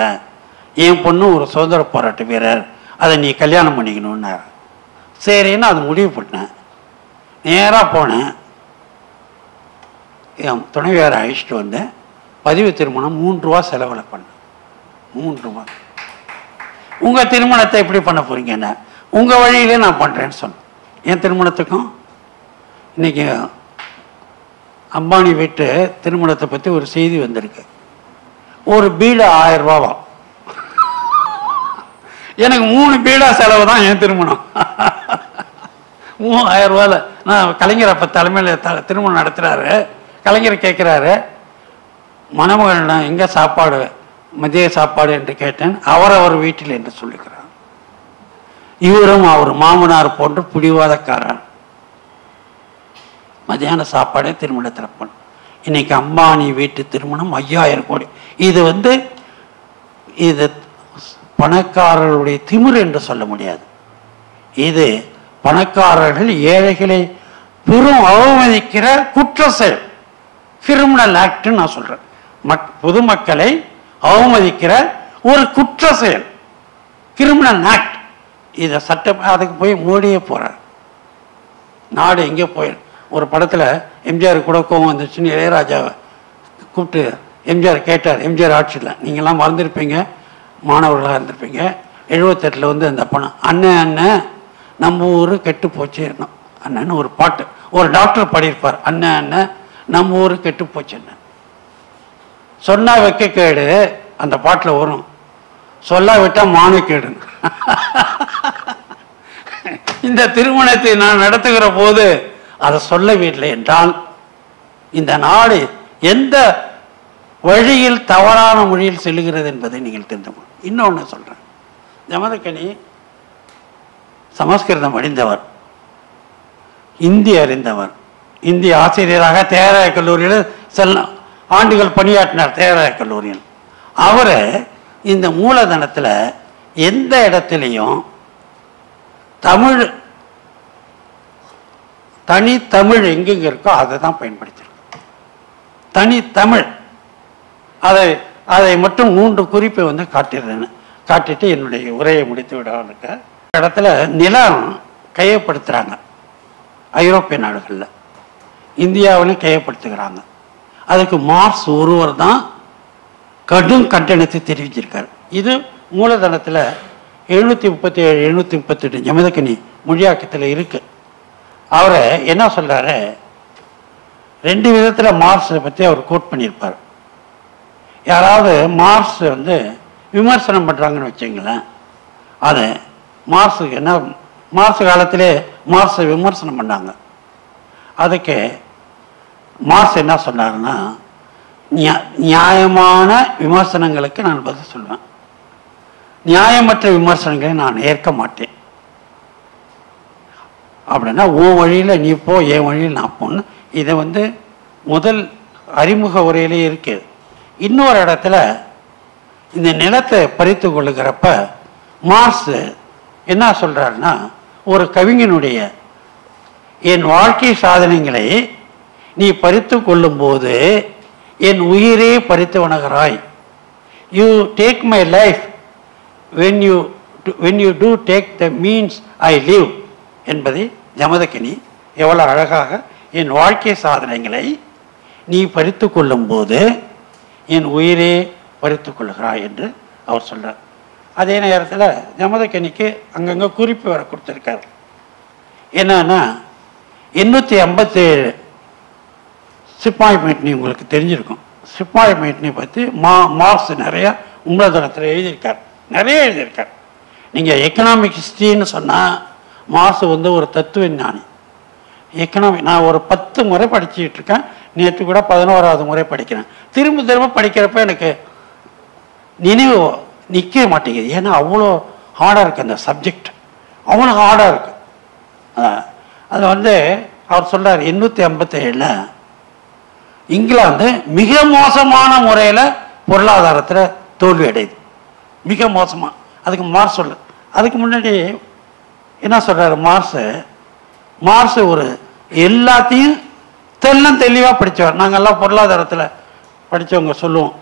என் பொண்ணு ஒரு சுதந்திர போராட்ட வீரர், அதை நீ கல்யாணம் பண்ணிக்கணுன்னாரு. சரின்னு அது முடிவு பண்ணேன். நேராக போனேன். என் துணைவியாரை அழைச்சிட்டு வந்தேன். பதிவு திருமணம் 3 ரூபா செலவில் பண்ணேன். 3 மாதம். உங்க திருமணத்தை எப்படி பண்ண போறீங்கன்னா உங்க வழியிலே நான் பண்றேன்னு சொன்னேன். என் திருமணத்துக்கும் இன்னைக்கு அம்பானி வீட்டு திருமணத்தை பத்தி ஒரு செய்தி வந்திருக்கு. ஒரு பீடா 1000 ரூபாவா. எனக்கு 3 பீடா செலவு தான் என் திருமணம். 3000 ரூபாயில நான் கலைஞர் அப்ப தலைமையில் திருமணம் நடத்துறாரு. கலைஞர் கேட்கிறாரு, மணமகன் எங்க சாப்பாடு, மதிய சாப்பாடு என்று கேட்டேன். அவர் வீட்டில் என்று சொல்லுகிறார். இவரும் அவர் மாமனார் போன்று பிடிவாதக்காரர். மதியான சாப்பாடே திருமணத்தில் பண்ண. இன்னைக்கு அம்பானி வீட்டு திருமணம் 5000 கோடி. இது பணக்காரர்களுடைய திமிர் என்று சொல்ல முடியாது. இது பணக்காரர்கள் ஏழைகளை பெரும் அவமதிக்கிற குற்ற செயல், கிரிமினல் ஆக்ட் நான் சொல்றேன். பொதுமக்களை அவமதிக்கிற ஒரு குற்ற செயல், கிரிமினல் ஆக்ட். இதை சட்டம் அதுக்கு போய் மோடியே போறார். நாடு எங்கே போயிடும். ஒரு படத்துல எம்ஜிஆர் கூட கோவம் வந்துச்சுன்னு இளையராஜாவை கூப்பிட்டு எம்ஜிஆர் கேட்டார். எம்ஜிஆர் ஆட்சியில் நீங்கள்லாம் மறந்துருப்பீங்க, மாணவர்களாக இருந்திருப்பீங்க. 78 அந்த பணம் அண்ணன் அண்ணன் நம்ம ஊரு கெட்டு போச்சு அண்ணன் ஒரு பாட்டு ஒரு டாக்டர் பாடியிருப்பார். அண்ணன் அண்ணன் நம்ம ஊரு கெட்டு போச்சு அண்ணன். சொன்னா வைக்க கேடு அந்த பாட்டில் வரும், சொல்லாவிட்டா மானக்கேடு. இந்த திருமணத்தை நான் நடத்துகிற போது அதை சொல்லவில்லை என்றால் இந்த நாடு எந்த வழியில் தவறான மொழியில் செல்லுகிறது என்பதை நீங்கள் தெரிந்து கொள்ளும். இன்னொன்று சொல்றேன், ஜமதக்கனி சமஸ்கிருதம் அறிந்தவர், இந்தி அறிந்தவர், இந்திய ஆசிரியராக தேராய கல்லூரியில் சில ஆண்டுகள் பணியாற்றினார். தேராய கல்லூரியில் அவரு இந்த மூலதனத்தில் எந்த இடத்திலையும் தமிழ் தனித்தமிழ் எங்கெங்க இருக்கோ அதை தான் பயன்படுத்தியிருக்கோம். தனித்தமிழ் அதை மட்டும் 3 குறிப்பை காட்டிட்டு என்னுடைய உரையை முடித்து விடாம இடத்துல நிலம் கையப்படுத்துறாங்க. ஐரோப்பிய நாடுகளில் இந்தியாவிலும் கையப்படுத்துகிறாங்க. அதுக்கு மார்க்ஸ் ஒருவர் தான் கடும் கண்டனத்தை தெரிவிச்சிருக்காரு. இது மூலதனத்தில் 737 738 ஜமதக்கனி மொழியாக்கத்தில் இருக்கு. அவரை என்ன சொல்றாரு, 2 விதத்தில் மார்க்ஸை பற்றி அவர் கோட் பண்ணியிருப்பார். யாராவது மார்க்ஸ் விமர்சனம் பண்ணுறாங்கன்னு வச்சுங்களேன், அதை மார்க்ஸுக்கு என்ன மார்க்ஸ் காலத்திலே மார்க்ஸை விமர்சனம் பண்ணாங்க. அதுக்கு மார்க்ஸ் என்ன சொன்னாருன்னா, நியாயமான விமர்சனங்களுக்கு நான் பதில் சொல்வேன், நியாயமற்ற விமர்சனங்களை நான் ஏற்க மாட்டேன். அப்படின்னா உன் வழியில் நீ போ, என் வழியில் நான் போன்னு. இதை முதல் அறிமுக உரையிலே இருக்கு. இன்னொரு இடத்துல இந்த நிலத்தை பறித்து கொள்ளுகிறப்ப மார்க்ஸ் என்ன சொல்றாருன்னா, ஒரு கவிஞனுடைய என் வாழ்க்கை சாதனைகளை நீ பறித்து கொள்ளும் போது என் உயிரே பறித்து வணங்குகிறாய். You take my life when you do take the means I live என்பதை ஜமதக்கனி எவ்வளவு அழகாக என் வாழ்க்கை சாதனைகளை நீ பறித்து கொள்ளும் போது என் உயிரே பறித்து கொள்கிறாய் என்று அவர் சொல்றார். அதே நேரத்தில் ஜமதக்கனிக்கு அங்கங்கே குறிப்பு வர கொடுத்துருக்காரு. என்னன்னா 857 சிப்பாய் மேட்னி உங்களுக்கு தெரிஞ்சிருக்கும். சிப்பாய் மேட்னி பற்றி மார்க்ஸ் நிறைய மூலதனத்தில் எழுதியிருக்கார், நிறைய எழுதியிருக்கார். நீங்கள் எக்கனாமிக் ஹிஸ்ட்ரின்னு சொன்னால் மார்க்ஸ் ஒரு தத்துவ ஞானி. எக்கனாமிக் நான் ஒரு 10 முறை படிச்சுட்டு இருக்கேன். நேற்று கூட 11வது முறை படிக்கிறேன். திரும்ப திரும்ப படிக்கிறப்ப எனக்கு நினைவு நிற்க மாட்டேங்குது. ஏன்னா அவ்வளோ ஹார்டாக இருக்குது அந்த சப்ஜெக்ட், அவ்வளோ ஹார்டாக இருக்கு. அது அவர் சொல்றார் 857 இங்கிலாந்து மிக மோசமான முறையில் பொருளாதாரத்தில் தோல்வி அடையுது, மிக மோசமாக. அதுக்கு மார்க்ஸ் சொல்லு. அதுக்கு முன்னாடி என்ன சொல்றாரு மார்க்ஸ் ஒரு எல்லாத்தையும் தெளிவாக படித்தவர். நாங்கள்லாம் பொருளாதாரத்தில் படித்தவங்க சொல்லுவோம்,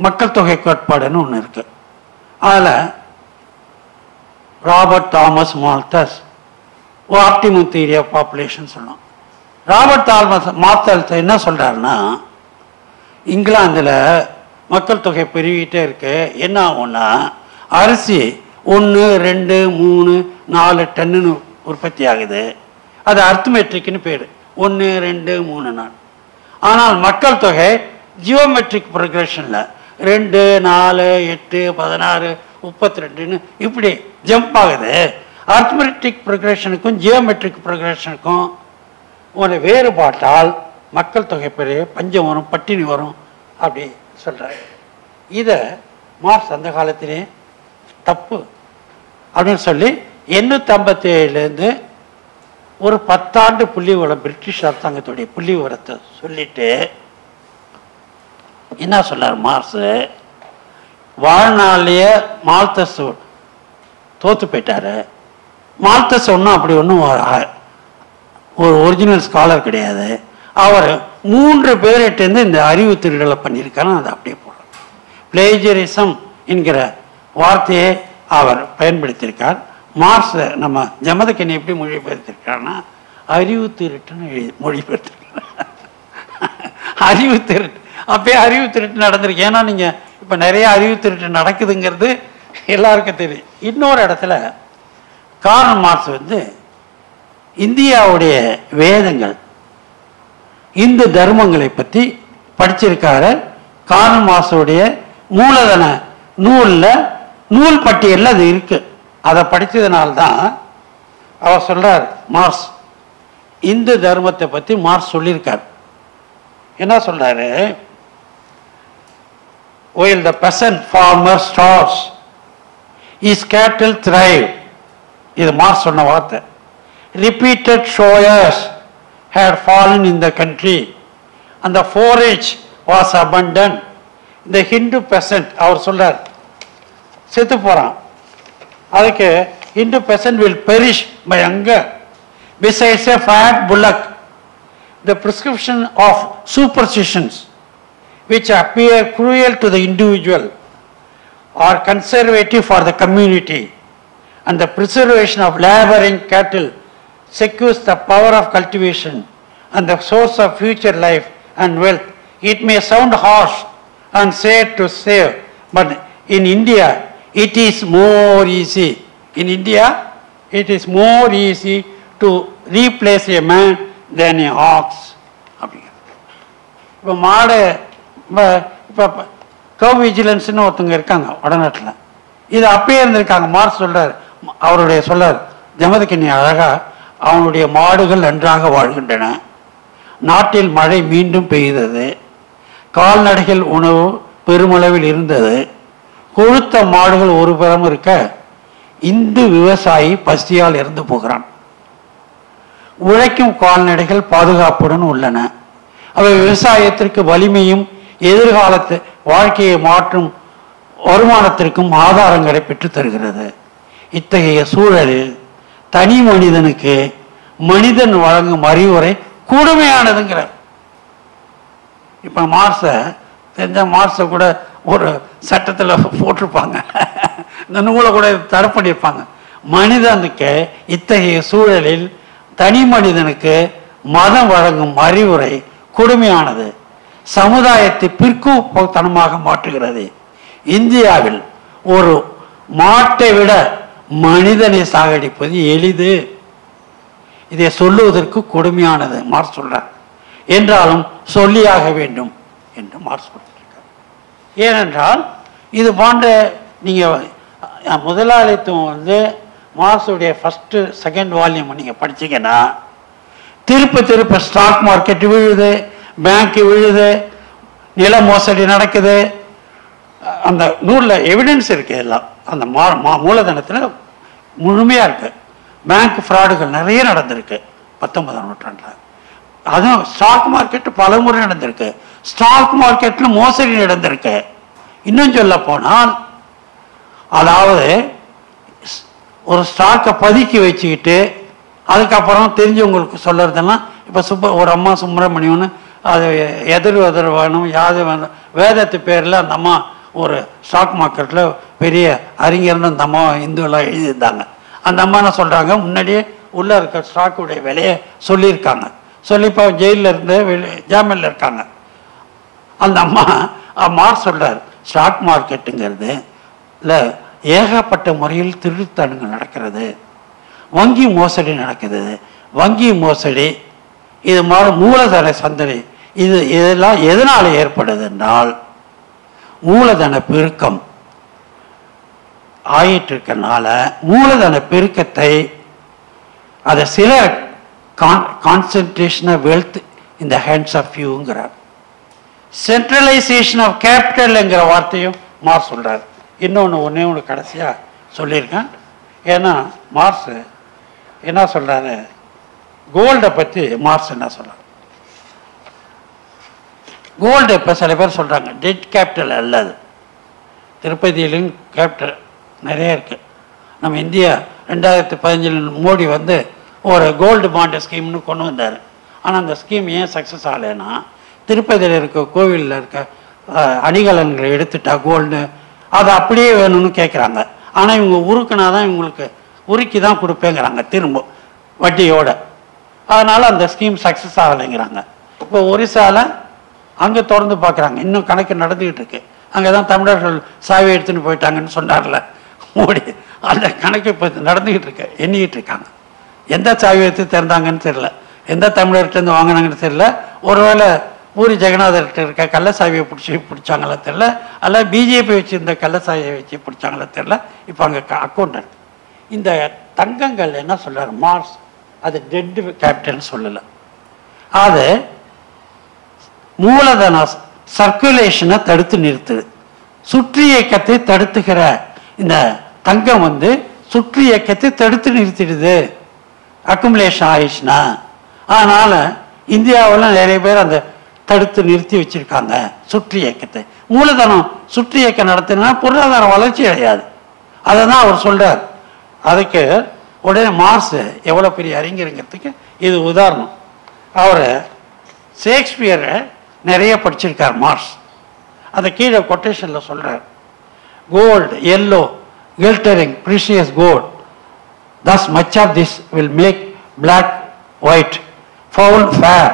மக்கள் தொகை கோட்பாடுன்னு ஒன்று இருக்கு. அதில் Robert Thomas Malthus optimum theory of population சொல்லுவோம். ராபர்ட் தாமஸ் மால்தஸ் என்ன சொல்றாருன்னா, இங்கிலாந்தில் மக்கள் தொகை பெருகிட்டே இருக்கு. என்ன ஆகும்னா அரிசி 1, 2, 3, 4 டன்னுன்னு உற்பத்தி ஆகுது. அது அர்த்மெட்ரிக்னு பேர். 1, 2, 3, 4. ஆனால் மக்கள் தொகை ஜியோமெட்ரிக் ப்ரோக்ரஷனில் 2, 4, 8, 16, 32ன்னு இப்படி ஜம்ப் ஆகுது. அர்த்மெட்ரிக் ப்ரோக்ரஷனுக்கும் ஜியோமெட்ரிக் ப்ரோக்ரஷனுக்கும் ஒரு வேறுபாட்டால் மக்கள் தொகை பெரிய பஞ்சம் வரும், பட்டினி வரும் அப்படி சொல்கிறார். இதை மார்க்ஸ் அந்த காலத்திலே தப்பு அப்படின்னு சொல்லி 857 ஒரு 10 ஆண்டு புள்ளி விவரம் பிரிட்டிஷ் அரசாங்கத்துடைய புள்ளி விவரத்தை சொல்லிட்டு என்ன சொன்னார் மார்க்ஸ், வாழ்நாளையே மால்தஸ் தோத்து போயிட்டாரு. மால்தஸ் ஒன்றும் அப்படி ஒன்றும் ஒரு ஒரிஜினல் ஸ்காலர் கிடையாது. அவர் 3 பேர்கிட்டேருந்து இந்த அறிவு திருடலை பண்ணியிருக்காரு. அதை அப்படியே போடுறார். பிளேஜரிசம் என்கிற வார்த்தையை அவர் பயன்படுத்தியிருக்கார். மார்க்ஸ் நம்ம ஜமதக்கனி எப்படி மொழிபெயர்த்திருக்காருன்னா அறிவு திருட்டுன்னு மொழிபெயர்த்திருக்கார். அறிவு திருட்டு அப்பயே அறிவு திருட்டு நடந்திருக்கு. ஏன்னா நீங்கள் இப்போ நிறைய அறிவு திருட்டு நடக்குதுங்கிறது எல்லாருக்கும் தெரியும். இன்னொரு இடத்துல கார்ல் மார்க்ஸ் இந்தியாவுடைய வேதங்கள் இந்து தர்மங்களை பற்றி படிச்சிருக்காரு. கார்ல் மார்க்ஸுடைய மூலதன நூல் பட்டியலில் அது இருக்கு. அதை படித்ததுனால்தான் அவர் சொல்றார், மார்க்ஸ் இந்து தர்மத்தை பற்றி மார்க்ஸ் சொல்லியிருக்கார். என்ன சொல்றாரு, while the peasant farmer starves, his cattle thrive. இது மார்க்ஸ் சொன்ன வார்த்தை. Repeated showers had fallen in the country and the forage was abundant. The Hindu peasant அவர் சொல்றார் செத்து போறான், அதுக்கு Hindu peasant will perish by hunger. Besides a fat bullock, the prescription of superstitions which appear cruel to the individual are conservative for the community, and the preservation of laboring cattle secures the power of cultivation and the source of future life and wealth. It may sound harsh and sad to say, but in India it is more easy. In India it is more easy to replace a man than a ox. இப்போ மாடு இப்போ கவ் விஜிலன்ஸ்னு ஒருத்தவங்க இருக்காங்க வடநாட்டில். இது அப்பயே இருந்திருக்காங்க. மார்க்ஸ் சொல்றார், அவருடைய சொல்றார் ஜமதக்கனி அழகா, அவனுடைய மாடுகள் நன்றாக வாழ்கின்றன, நாட்டில் மழை மீண்டும் பெய்தது, கால்நடைகள் உணவு பெருமளவில் இருந்தது, கொழுத்த மாடுகள் ஒரு புறம் இருக்க இந்து விவசாயி பசியால் இறந்து போகிறான், உழைக்கும் கால்நடைகள் பாதுகாப்புடன் உள்ளன, அவை விவசாயத்திற்கு வலிமையும் எதிர்காலத்து வாழ்க்கையை மாற்றும் வருமானத்திற்கும் ஆதாரங்களை பெற்று தருகிறது. இத்தகைய சூழலில் தனி மனிதனுக்கு மனிதன் வழங்கும் அறிவுரை கூடுமையானதுங்கிறார். இப்ப மார்க்ஸை தெரிஞ்ச மார்க்ஸை கூட ஒரு சட்டத்தில் போட்டிருப்பாங்க, இந்த நூலை கூட தடை பண்ணியிருப்பாங்க. மனிதனுக்கு இத்தகைய சூழலில் தனி மனிதனுக்கு மதம் வழங்கும் அறிவுரை கொடுமையானது, சமுதாயத்தை பிற்போக்குத்தனமாக மாற்றுகிறது. இந்தியாவில் ஒரு மாட்டை விட மனிதனை சாகடிப்பது எளிது, இதை சொல்லுவதற்கு கொடுமையானது மார்க்ஸ் சொல்றார். என்றாலும் சொல்லியாக வேண்டும் என்று மார்க்ஸ் கொடுத்திருக்கார். ஏனென்றால் இது போன்ற நீங்க முதலாளித்துவம் மார்க்ஸுடைய ஃபர்ஸ்ட் செகண்ட் வால்யூம் நீங்க படிச்சீங்கன்னா திருப்ப ஸ்டாக் மார்க்கெட் விழுது, பேங்க் விழுது, நில மோசடி நடக்குது. அந்த நூலில் எவிடன்ஸ் இருக்கு, எல்லாம் அந்த மூலதனத்தில் முழுமையா இருக்கு. பேங்க் ஃப்ராடுகள் நிறைய நடந்திருக்கு 19ஆம் நூற்றாண்டில். அதுவும் ஸ்டாக் மார்க்கெட் பல முறை நடந்திருக்கு. ஸ்டாக் மார்க்கெட்ல மோசடி நடந்திருக்கு. இன்னும் சொல்ல போனால், அதாவது ஒரு ஸ்டாக்கை பதுக்கி வச்சுக்கிட்டு அதுக்கப்புறம் தெரிஞ்சவங்களுக்கு சொல்றதெல்லாம் இப்போ ஒரு அம்மா சுப்பிரமணியம்னு அது எதிர் வேணும் யாது வேணும் வேதத்து பேரில் அந்த அம்மா ஒரு ஸ்டாக் மார்க்கெட்டில் பெரிய அறிஞர்னு அந்த அம்மா இந்துவெல்லாம் எழுதியிருந்தாங்க. அந்த அம்மா என்ன சொல்கிறாங்க, முன்னாடியே உள்ளே இருக்க ஸ்டாக்குடைய விலையை சொல்லியிருக்காங்க. சொல்லி இப்போ ஜெயிலில் இருந்து ஜாமீனில் இருக்காங்க. அந்த அம்மா மார்க்ஸ் சொல்றார், ஸ்டாக் மார்க்கெட்டுங்கிறது இல்லை ஏகப்பட்ட முறையில் திருத்தணுங்கள் நடக்கிறது, வங்கி மோசடி நடக்குது, வங்கி மோசடி, இது மாதிரி மூலதன சந்தடி, இதெல்லாம் எதனால் ஏற்படுது என்றால் மூலதன பெருக்கம் ஆயிட்டு இருக்கனால மூலதன பெருக்கத்தை அதை சில concentration of wealth in the hands of ஃபியூங்கிறார். சென்ட்ரலைசேஷன் ஆஃப் கேபிட்டல்ங்கிற வார்த்தையும் மார்க்ஸ் சொல்றார். ஒன்னே ஒன்று கடைசியாக சொல்லியிருக்கேன். ஏன்னா மார்க்ஸ் என்ன சொல்றாரு, கோல்டை பற்றி மார்க்ஸ் என்ன சொல்றாரு, கோல்டு இப்போ சில பேர் சொல்றாங்க டெட் கேபிட்டல் அல்லது, திருப்பதியிலும் கேபிட்டல் நிறைய இருக்கு. நம்ம இந்தியா 2015 மோடி வந்து ஒரு கோல்டு பாண்டு ஸ்கீம்னு கொண்டு வந்தார். ஆனால் அந்த ஸ்கீம் ஏன் சக்ஸஸ் ஆகலைன்னா, திருப்பதியில் இருக்க கோவிலில் இருக்க அணிகலன்களை எடுத்துட்டா கோல்டு அது அப்படியே வேணும்னு கேட்குறாங்க. ஆனால் இவங்க உருக்குனாதான் இவங்களுக்கு உருக்கி தான் கொடுப்பேங்கிறாங்க திரும்ப வட்டியோட. அதனால் அந்த ஸ்கீம் சக்ஸஸ் ஆகலைங்கிறாங்க. இப்போ ஒரிசாவில் அங்கே திறந்து பார்க்குறாங்க, இன்னும் கணக்கு நடந்துக்கிட்டு இருக்கு. அங்கே தான் தமிழர்கள் சாவி எடுத்துன்னு போயிட்டாங்கன்னு சொன்னார்ல மோடி, அந்த கணக்கு இப்போ நடந்துக்கிட்டு இருக்கு, எண்ணிக்கிட்டு இருக்காங்க. எந்த சாவி எடுத்து திறந்தாங்கன்னு தெரியல, எந்த தமிழர்கிட்டருந்து வாங்கினாங்கன்னு தெரியல. ஒருவேளை பூரி ஜெகநாதர்கிட்ட இருக்க கள்ள சாவியை பிடிச்சாங்களா தெரியல, அல்ல பிஜேபி வச்சுருந்த கள்ள சாவியை வச்சு பிடிச்சாங்களா தெரியல. இப்போ அங்கே அக்கௌண்டன்ட் இந்த தங்கங்கள் என்ன சொல்கிறார் மார்க்ஸ், அது டெட் கேபிட்டல்னு சொல்லலை, அது மூலதன சர்க்குலேஷனை தடுத்து நிறுத்துது. சுற்றி இயக்கத்தை தடுத்துக்கிற இந்த தங்கம் வந்து சுற்றி இயக்கத்தை தடுத்து நிறுத்திடுது அக்குமுலேஷன் ஆயிடுச்சுன்னா. அதனால இந்தியாவில் நிறைய பேர் அந்த தடுத்து நிறுத்தி வச்சிருக்காங்க சுற்றி இயக்கத்தை. மூலதனம் சுற்றி இயக்கம் நடத்தினா பொருளாதார வளர்ச்சி அடையாது. அதை தான் அவர் சொல்றார். அதுக்கு உடனே மார்க்ஸ் எவ்வளோ பெரிய அறிஞருங்கிறதுக்கு இது உதாரணம். அவர் ஷேக்ஸ்பியரை நிறைய படிச்சிருக்கார் மார்க்ஸ். அதை கீழே கொட்டேஷனில் சொல்றார், gold yellow glittering precious gold, thus much of this will make black white, foul fair,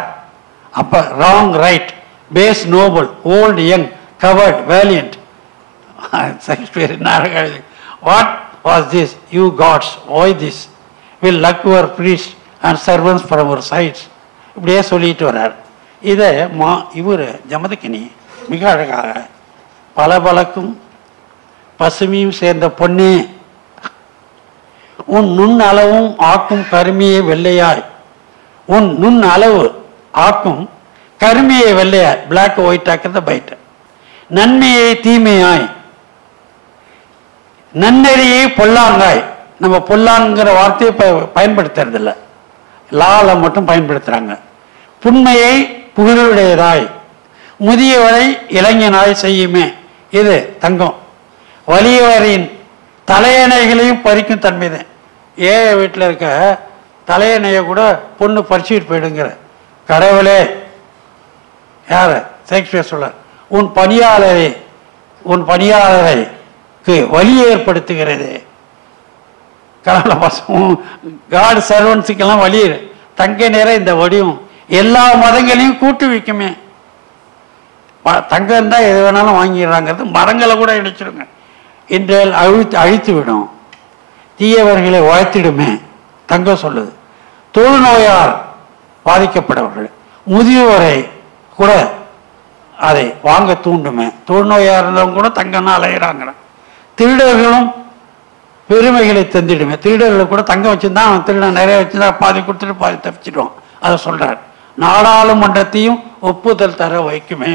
upper wrong right, base noble, old young, covered valiant. Shakespeare, what was this, you gods, why this will luck your priests and servants from our sides? இப்படியே சொல்லிட்டு வர்றார். இதை இவர் ஜமதக்கினி மிக அழகாக பளபளக்கும் பசுமையும் சேர்ந்த பொன்னே, உன் நுண் அளவும் ஆக்கும் கருமையை வெள்ளையாய், உன் நுண் அளவு ஆக்கும் கருமையை வெள்ளையாய், பிளாக் ஒயிட் ஆக்கிறத பைட், நன்மையை தீமையாய், நன்னெறியை பொல்லாங்காய். நம்ம பொல்லாங்கிற வார்த்தையை பயன்படுத்துறது இல்லை, லால மட்டும் பயன்படுத்துறாங்க. புண்மையை புகழுடையதாய், முதியவரை இளைஞனாய் செய்யுமே, இது தங்கம். வலியவரின் தலையணைகளையும் பறிக்கும் தன்மை தான். ஏழை வீட்டில் இருக்க தலையணையை கூட பொண்ணு பறிச்சுட்டு போயிடுங்கிற கடவுளே. யார் ஷேக்ஸ்பியர் சொல்ல, உன் பணியாளரைக்கு வலி ஏற்படுத்துகிறது. கடவுளை பசங்க காடு சர்வன்ஸுக்கெல்லாம் வலி. தங்க நேரம் இந்த வடிவம் எல்லா மதங்களையும் கூட்டு வைக்குமே. தங்கம் தான் எது வேணாலும் வாங்கிடுறாங்கிறது. மரங்களை கூட இடிச்சிடுங்க, இன்றைய அழித்து விடும், தீயவர்களை வாழ்த்திடுமே தங்கம் சொல்லுது. தொழுநோயால் பாதிக்கப்பட்டவர்கள் முதியோரை கூட அதை வாங்க தூண்டுமே. தொழுநோயாக இருந்தவங்க கூட தங்கம்னா அலையிறாங்க. திருடர்களும் பெருமைகளை தந்திடுமே. திருடர்களை கூட தங்கம் வச்சுருந்தா அவன் திருடன் நிறைய வச்சுருந்தா பாதி கொடுத்துட்டு பாதி தப்பிச்சிடுவான். அதை சொல்றார். நாடாளுமன்றத்தையும் ஒப்புதல் தர வைக்குமே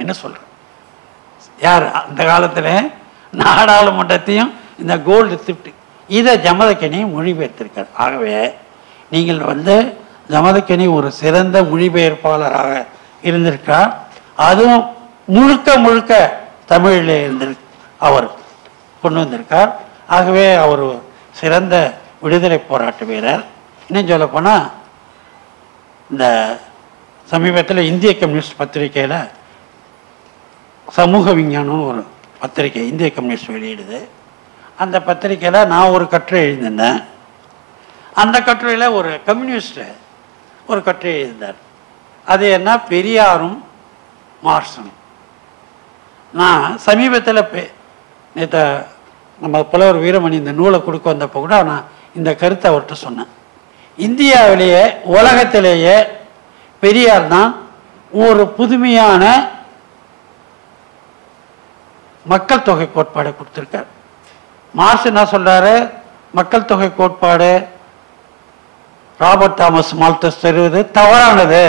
என்ன சொல்ற. யார் அந்த காலத்தில் நாடாளுமன்றத்தையும் இந்த கோல்டு திஃப்ட் இதை ஜமதக்கினி மொழிபெயர்த்திருக்கார். ஆகவே நீங்கள் ஜமதக்கினி ஒரு சிறந்த மொழிபெயர்ப்பாளராக இருந்திருக்கார். அதுவும் முழுக்க முழுக்க தமிழில் அவர் கொண்டு வந்திருக்கார். ஆகவே அவர் சிறந்த விடுதலை போராட்ட வீரர். இன்னும் சொல்ல போனால் இந்த சமீபத்தில் இந்திய கம்யூனிஸ்ட் பத்திரிகையில் சமூக விஞ்ஞானம் ஒரு பத்திரிகை இந்திய கம்யூனிஸ்ட் வெளியிடுது. அந்த பத்திரிகையில் நான் ஒரு கட்டுரை எழுதியிருந்தேன். அந்த கட்டுரையில் ஒரு கம்யூனிஸ்ட் ஒரு கட்டுரை எழுதினார். அது என்ன, பெரியாரும் மார்க்சும் நான் சமீபத்தில் நேற்று நம்ம புலவர் வீரமணி இந்த நூலை கொடுக்க வந்தப்போ கூட நான் இந்த கருத்தை அவர்கிட்ட சொன்னேன். இந்தியாவிலேயே உலகத்திலேயே பெரியார் தான் ஒரு புதுமையான மக்கள் தொகை கோட்பாடை கொடுத்துருக்கார். மார்க்ஸ் என்ன சொல்றாரு? மக்கள் தொகை கோட்பாடு ராபர்ட் தாமஸ் மால்தஸ் தருவது தவறானது,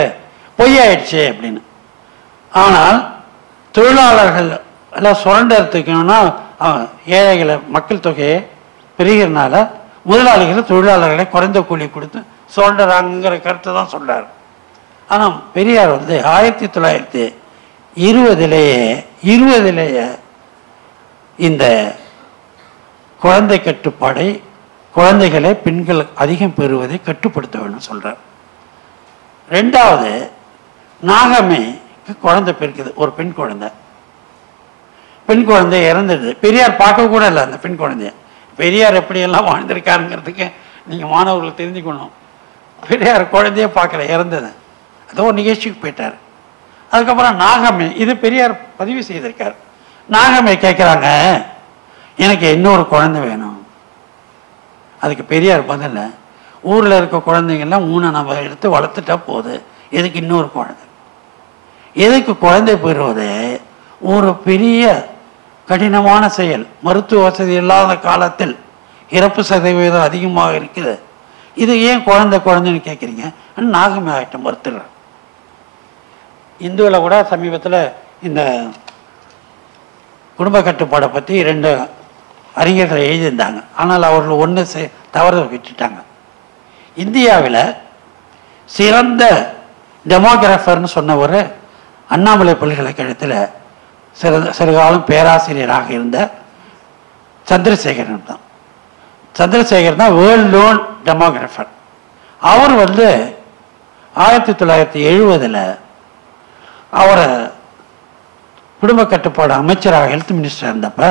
பொய்யாயிடுச்சு அப்படின்னு. ஆனால் தொழிலாளர்கள் எல்லாம் சுரண்டத்துக்கணும்னா ஏழைகளை மக்கள் தொகையை பெருகிறனால முதலாளிகள் தொழிலாளர்களை குறைந்த கூலி கொடுத்து சுரண்டறாங்கிற கருத்தை தான் சொல்றாரு. ஆனால் பெரியார் 1920 இந்த குழந்தை கட்டுப்பாடை, குழந்தைகளை பெண்கள் அதிகம் பெறுவதை கட்டுப்படுத்த வேண்டும் சொல்றார். ரெண்டாவது, நாகமே குழந்தை பெருக்குது, ஒரு பெண் குழந்தை இறந்துடுது. பெரியார் பார்க்க கூட இல்லை அந்த பெண் குழந்தைய. பெரியார் எப்படியெல்லாம் வாழ்ந்திருக்காருங்கிறதுக்கு நீங்கள் மாணவர்கள் தெரிஞ்சுக்கணும். பெரியார் குழந்தைய பார்க்கல, இறந்தது. அதோ ஒரு நிகழ்ச்சிக்கு போயிட்டார். அதுக்கப்புறம் நாகமே, இது பெரியார் பதிவு செய்திருக்கார். நாகமே கேட்குறாங்க, எனக்கு இன்னொரு குழந்தை வேணும். அதுக்கு பெரியார் பதில், ஊரில் இருக்க குழந்தைங்கள்லாம் 3 நம்ம எடுத்து வளர்த்துட்டா போகுது, எதுக்கு இன்னொரு குழந்தை? எதுக்கு குழந்தை பெறுவது ஒரு பெரிய கடினமான செயல். மருத்துவ வசதி இல்லாத காலத்தில் இறப்பு சதவீதம் அதிகமாக இருக்குது. இது ஏன் குழந்தைன்னு கேட்குறீங்க? நாகமே ஆகிட்ட மறுத்துடுறார். இந்துவில் கூட சமீபத்தில் இந்த குடும்ப கட்டுப்பாடை பற்றி 2 அறிஞர்கள் எழுதியிருந்தாங்க. ஆனால் அவர்கள் ஒன்று தவற விட்டுட்டாங்க. இந்தியாவில் சிறந்த டெமோகிராஃபர்னு சொன்ன ஒரு அண்ணாமலை பல்கலைக்கழகத்தில் சிறுகாலம் பேராசிரியராக இருந்த சந்திரசேகரன் தான். சந்திரசேகர் தான் வேர்ல்ட் நோன் டெமோகிராஃபர். அவர் 1970 அவரை குடும்ப கட்டுப்பாடு அமைச்சராக ஹெல்த் மினிஸ்டர் இருந்தப்ப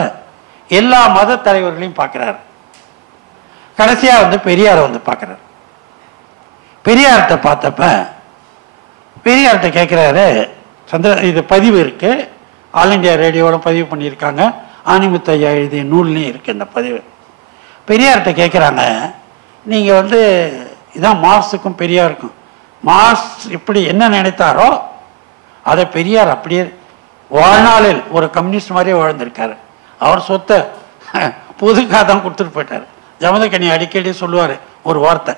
எல்லா மத தலைவர்களையும் பார்க்குறாரு. கடைசியாக பெரியாரை பார்க்குறாரு. பெரியார்கிட்ட பார்த்தப்ப பெரியார்கிட்ட கேட்குறாரு, இது பதிவு இருக்கு, ஆல் இண்டியா ரேடியோவில் பதிவு பண்ணியிருக்காங்க, ஆனிமுத்தையா எழுதிய நூல்லையும் இருக்குது இந்த பதிவு. பெரியார்கிட்ட கேட்குறாங்க, நீங்கள் இதான் மார்க்ஸுக்கும் பெரியாருக்கும், மார்க்ஸ் இப்படி என்ன நினைத்தாரோ அதை பெரியார் அப்படியே வாழ்நாளில் ஒரு கம்யூனிஸ்ட் மாதிரியே வாழ்ந்திருக்காரு. அவர் சொத்தை பொதுக்காக தான் கொடுத்துட்டு போயிட்டார். ஜமதக்கனி அடிக்கடி சொல்லுவார் ஒரு வார்த்தை,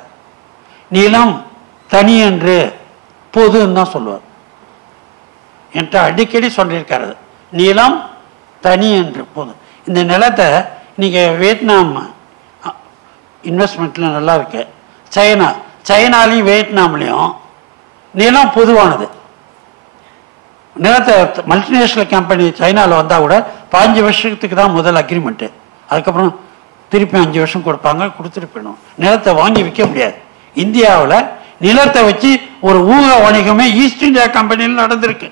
நிலம் தனி என்று பொதுன்னு தான் சொல்லுவார். என்கிட்ட அடிக்கடி சொல்லியிருக்காரு, நிலம் தனி என்று பொது. இந்த நிலத்தை நீங்கள் வியட்நாம் இன்வெஸ்ட்மெண்ட்டில் நல்லா இருக்கு, சைனாலையும் வியட்நாம்லேயும் நிலம் பொதுவானது. நிலத்தை மல்டிநேஷனல் கம்பெனி சைனாவில் வந்தால் கூட 5 வருஷத்துக்கு தான் முதல் அக்ரிமெண்ட்டு, அதுக்கப்புறம் திருப்பி 5 வருஷம் கொடுப்பாங்க, கொடுத்துட்டு போயிடும். நிலத்தை வாங்கி விற்க முடியாது. இந்தியாவில் நிலத்தை வச்சு ஒரு ஊக வணிகமே ஈஸ்ட் இந்தியா கம்பெனியில் நடந்திருக்கு.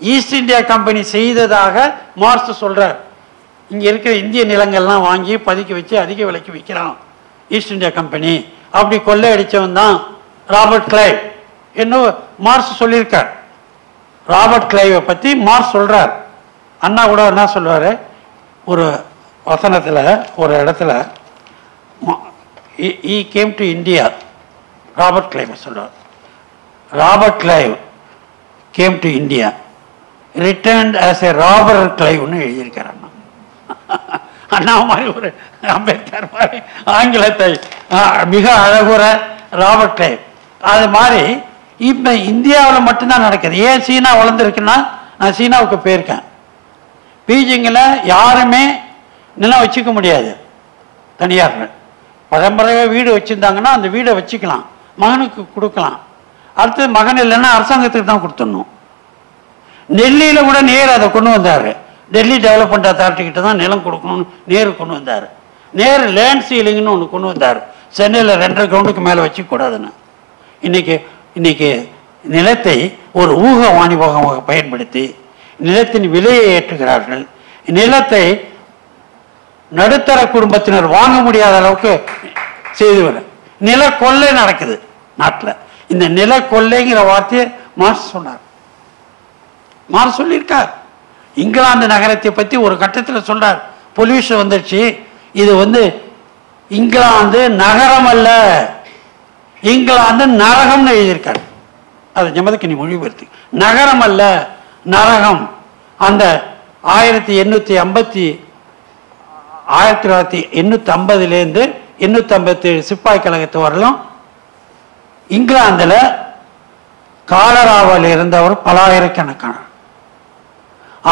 ஈஸ்ட் இந்தியா கம்பெனி செய்ததாக மார்க்ஸ் சொல்றார். இங்கே இருக்கிற இந்திய நிலங்கள்லாம் வாங்கி பதுக்கி வச்சு அதிக விலைக்கு விற்கிறான் ஈஸ்ட் இந்தியா கம்பெனி. அப்படி கொள்ளையடிச்சவன் தான் ராபர்ட் கிளைவ் என்ன மார்க்ஸ் சொல்லியிருக்கார். ராபர்ட் கிளைவை பற்றி மார்க்ஸ் சொல்றார். அண்ணா கூட என்ன சொல்வார், ஒரு வசனத்தில் ஒரு இடத்துல, he came to India, Robert Clive சொல்றார். Robert Clive came to India, returned as a robber கிளைவ்னு எழுதியிருக்கார் அண்ணா. அண்ணா மாதிரி ஒரு அம்பேத்கர் மாதிரி ஆங்கிலத்தை மிக அழகுற ராபர்ட் கிளைவ். அது மாதிரி இப்போ இந்தியாவில் மட்டும்தான் நடக்குது. ஏன் சீனா வளர்ந்துருக்குன்னா, நான் சீனாவுக்கு போயிருக்கேன். பீஜிங்கில் யாருமே நிலம் வச்சுக்க முடியாது. தனியார்கள் பரம்பரையாக வீடு வச்சுருந்தாங்கன்னா அந்த வீடை வச்சுக்கலாம், மகனுக்கு கொடுக்கலாம். அடுத்து மகன் இல்லைன்னா அரசாங்கத்துக்கு தான் கொடுத்துடணும். டெல்லியில் கூட நேரு அதை கொண்டு வந்தார். டெல்லி டெவலப்மெண்ட் அத்தாரிட்டிக்கிட்ட தான் நிலம் கொடுக்கணும்னு நேரு கொண்டு வந்தார். நேரு லேண்ட் சீலிங்னு ஒன்று கொண்டு வந்தார். சென்னையில் 2.5 கிரவுண்டுக்கு மேலே வச்சுக்கூடாதுன்னு. இன்னைக்கு நிலத்தை ஒரு ஊக வாணிபகமாக பயன்படுத்தி நிலத்தின் விலையை ஏற்றுகிறார்கள். நிலத்தை நடுத்தர குடும்பத்தினர் வாங்க முடியாத அளவுக்கு செய்து வர நில கொள்ளை நடக்குது நாட்டில். இந்த நில கொள்ளைங்கிற வார்த்தையை மார்க்ஸ் சொன்னார். மார்க்ஸ் சொல்லியிருக்கார். இங்கிலாந்து நகரத்தை பற்றி ஒரு கட்டத்தில் சொல்றார், பொல்யூஷன் வந்துடுச்சு, இது இங்கிலாந்து நகரம் அல்ல, இங்கிலாந்து நரகம்னு எழுதியிருக்கார். அது ஜமதக்கினி மொழிபெயர்த்து, நகரம் அல்ல நரகம். அந்த 1850 857 சிப்பாய் கழகத்து வரலும் இங்கிலாந்தில் காலராவால் இருந்தவர் பல ஆயிரக்கணக்கான,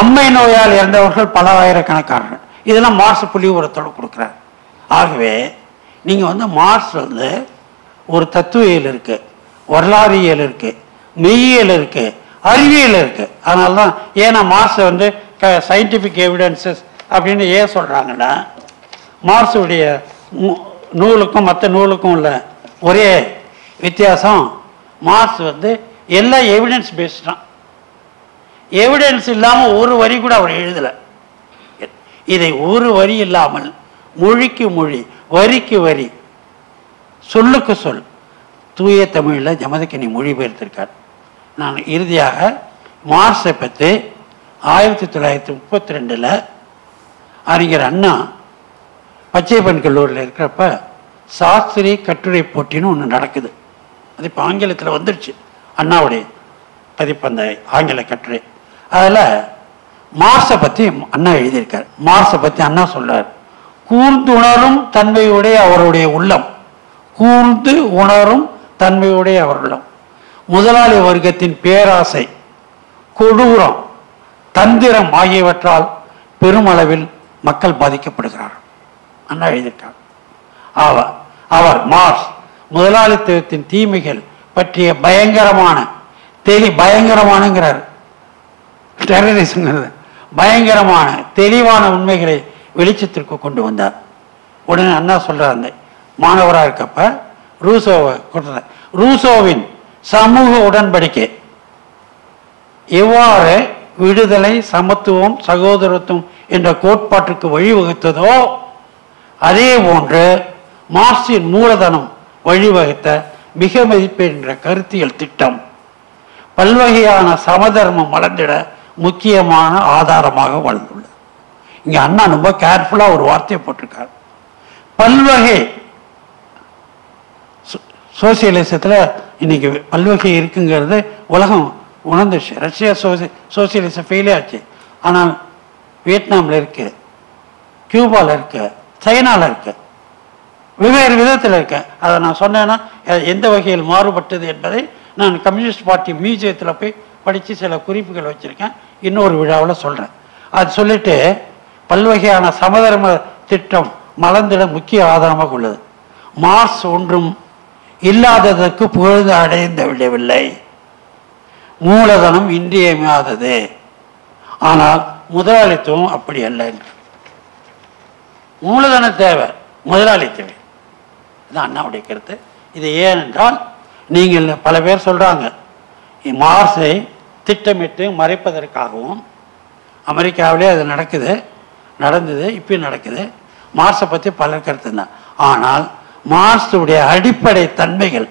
அம்மை நோயால் இறந்தவர்கள் பல ஆயிரக்கணக்கானர்கள். இதெல்லாம் மார்க்ஸ் புள்ளிவிவரத்தோடு கொடுக்குறார். ஆகவே நீங்கள் மார்க்ஸ் ஒரு தத்துவியல் இருக்கு, வரலாறியல் இருக்கு, மெய்யியல் இருக்கு, அறிவியல் இருக்கு. அதனால தான் ஏன்னா மார்க்ஸ் சயின்டிஃபிக் எவிடன்சஸ் அப்படின்னு ஏன் சொல்றாங்கன்னா, மார்க்ஸுடைய நூலுக்கும் மற்ற நூலுக்கும் உள்ள ஒரே வித்தியாசம், மார்க்ஸ் எல்லாம் எவிடன்ஸ் பேஸ்ட் தான். எவிடன்ஸ் இல்லாமல் ஒரு வரி கூட அவர் எழுதலை. இதை ஒரு வரி இல்லாமல் மொழிக்கு மொழி, வரிக்கு வரி, சொல்லுக்கு சொல் தூய தமிழில் ஜமதக்கினி மொழிபெயர்த்திருக்கார். நான் இறுதியாக மார்க்ஸை பற்றி 1932 அறிஞர் அண்ணா பச்சையப்பன் கல்லூரியில் இருக்கிறப்ப சாஸ்திரி கட்டுரை போட்டின்னு ஒன்று நடக்குது. அது இப்போ ஆங்கிலத்தில் வந்துடுச்சு, அண்ணாவுடைய பதிப்பு அந்த ஆங்கில கட்டுரை. அதில் மார்க்ஸை பற்றி அண்ணா எழுதியிருக்கார். மார்க்ஸை பற்றி அண்ணா சொல்றார், கூர்ந்து உணரும் தன்மையுடைய அவருடைய உள்ளம், கூர்ந்து உணரும் தன்மையுடைய அவர் உள்ளம், முதலாளி வர்க்கத்தின் பேராசை, கொடூரம், தந்திரம் ஆகியவற்றால் பெருமளவில் மக்கள் பாதிக்கப்படுகிறார். அண்ணா எழுதியிருக்கார். அவர் மார்க்ஸ் முதலாளித்துவத்தின் தீமைகள் பற்றிய பயங்கரமானங்கிறார், டெரரிசம்ங்கிறது பயங்கரமான தெளிவான உண்மைகளை வெளிச்சத்திற்கு கொண்டு வந்தார். உடனே அண்ணா சொல்றார், அந்த மாணவராக இருக்கப்ப ரூசோவை கொடுத்தார். ரூசோவின் சமூக உடன்படிக்கை எவ்வாறு விடுதலை, சமத்துவம், சகோதரத்துவம் என்ற கோட்பாட்டுக்கு வழிவகுத்ததோ அதே போன்று மார்க்சின் மூலதனம் வழிவகுத்த மிக மதிப்பெண் என்ற கருத்தியல் திட்டம் பல்வகையான சமதர்மம் வளர்ந்திட முக்கியமான ஆதாரமாக வளர்ந்துள்ளது. இங்க அண்ணா ரொம்ப கேர்ஃபுல்லா ஒரு வார்த்தையை போட்டிருக்கார், பல்வகை. சோசியலிசத்துல இன்னைக்கு பல்வகை இருக்குங்கிறது உலகம் உணர்ந்துச்சு. ரஷ்யா சோசியலிசம் ஃபெயிலே ஆச்சு, ஆனால் வியட்நாமில் இருக்கு, கியூபாவில் இருக்கு, சைனாவில் இருக்கு, வெவ்வேறு விதத்தில் இருக்கு. அதை நான் சொன்னேன்னா எந்த வகையில் மாறுபட்டது என்பதை நான் கம்யூனிஸ்ட் பார்ட்டி மியூசியத்தில் போய் படித்து சில குறிப்புகள் வச்சுருக்கேன், இன்னொரு விழாவில் சொல்கிறேன். அது சொல்லிட்டு பல்வகையான சமதர்ம திட்டம் மலர்ந்திட முக்கிய ஆதாரமாக உள்ளது. மார்க்ஸ் ஒன்றும் இல்லாததற்கு புகழ்ந்து அடைந்து விடவில்லை, மூலதனம் இன்றியமையாதது, ஆனால் முதலாளித்துவம் அப்படி அல்ல. மூலதன தேவை, முதலாளி தேவை, இதுதான் அண்ணாவுடைய கருத்து. இது ஏனென்றால் நீங்கள் பல பேர் சொல்றாங்க மார்க்ஸை திட்டமிட்டு மறைப்பதற்காகவும், அமெரிக்காவிலே அது நடந்தது, இப்பயும் நடக்குது. மார்க்ஸை பற்றி பலர் கருத்து தான். ஆனால் மார்க்ஸுடைய அடிப்படை தன்மைகள்,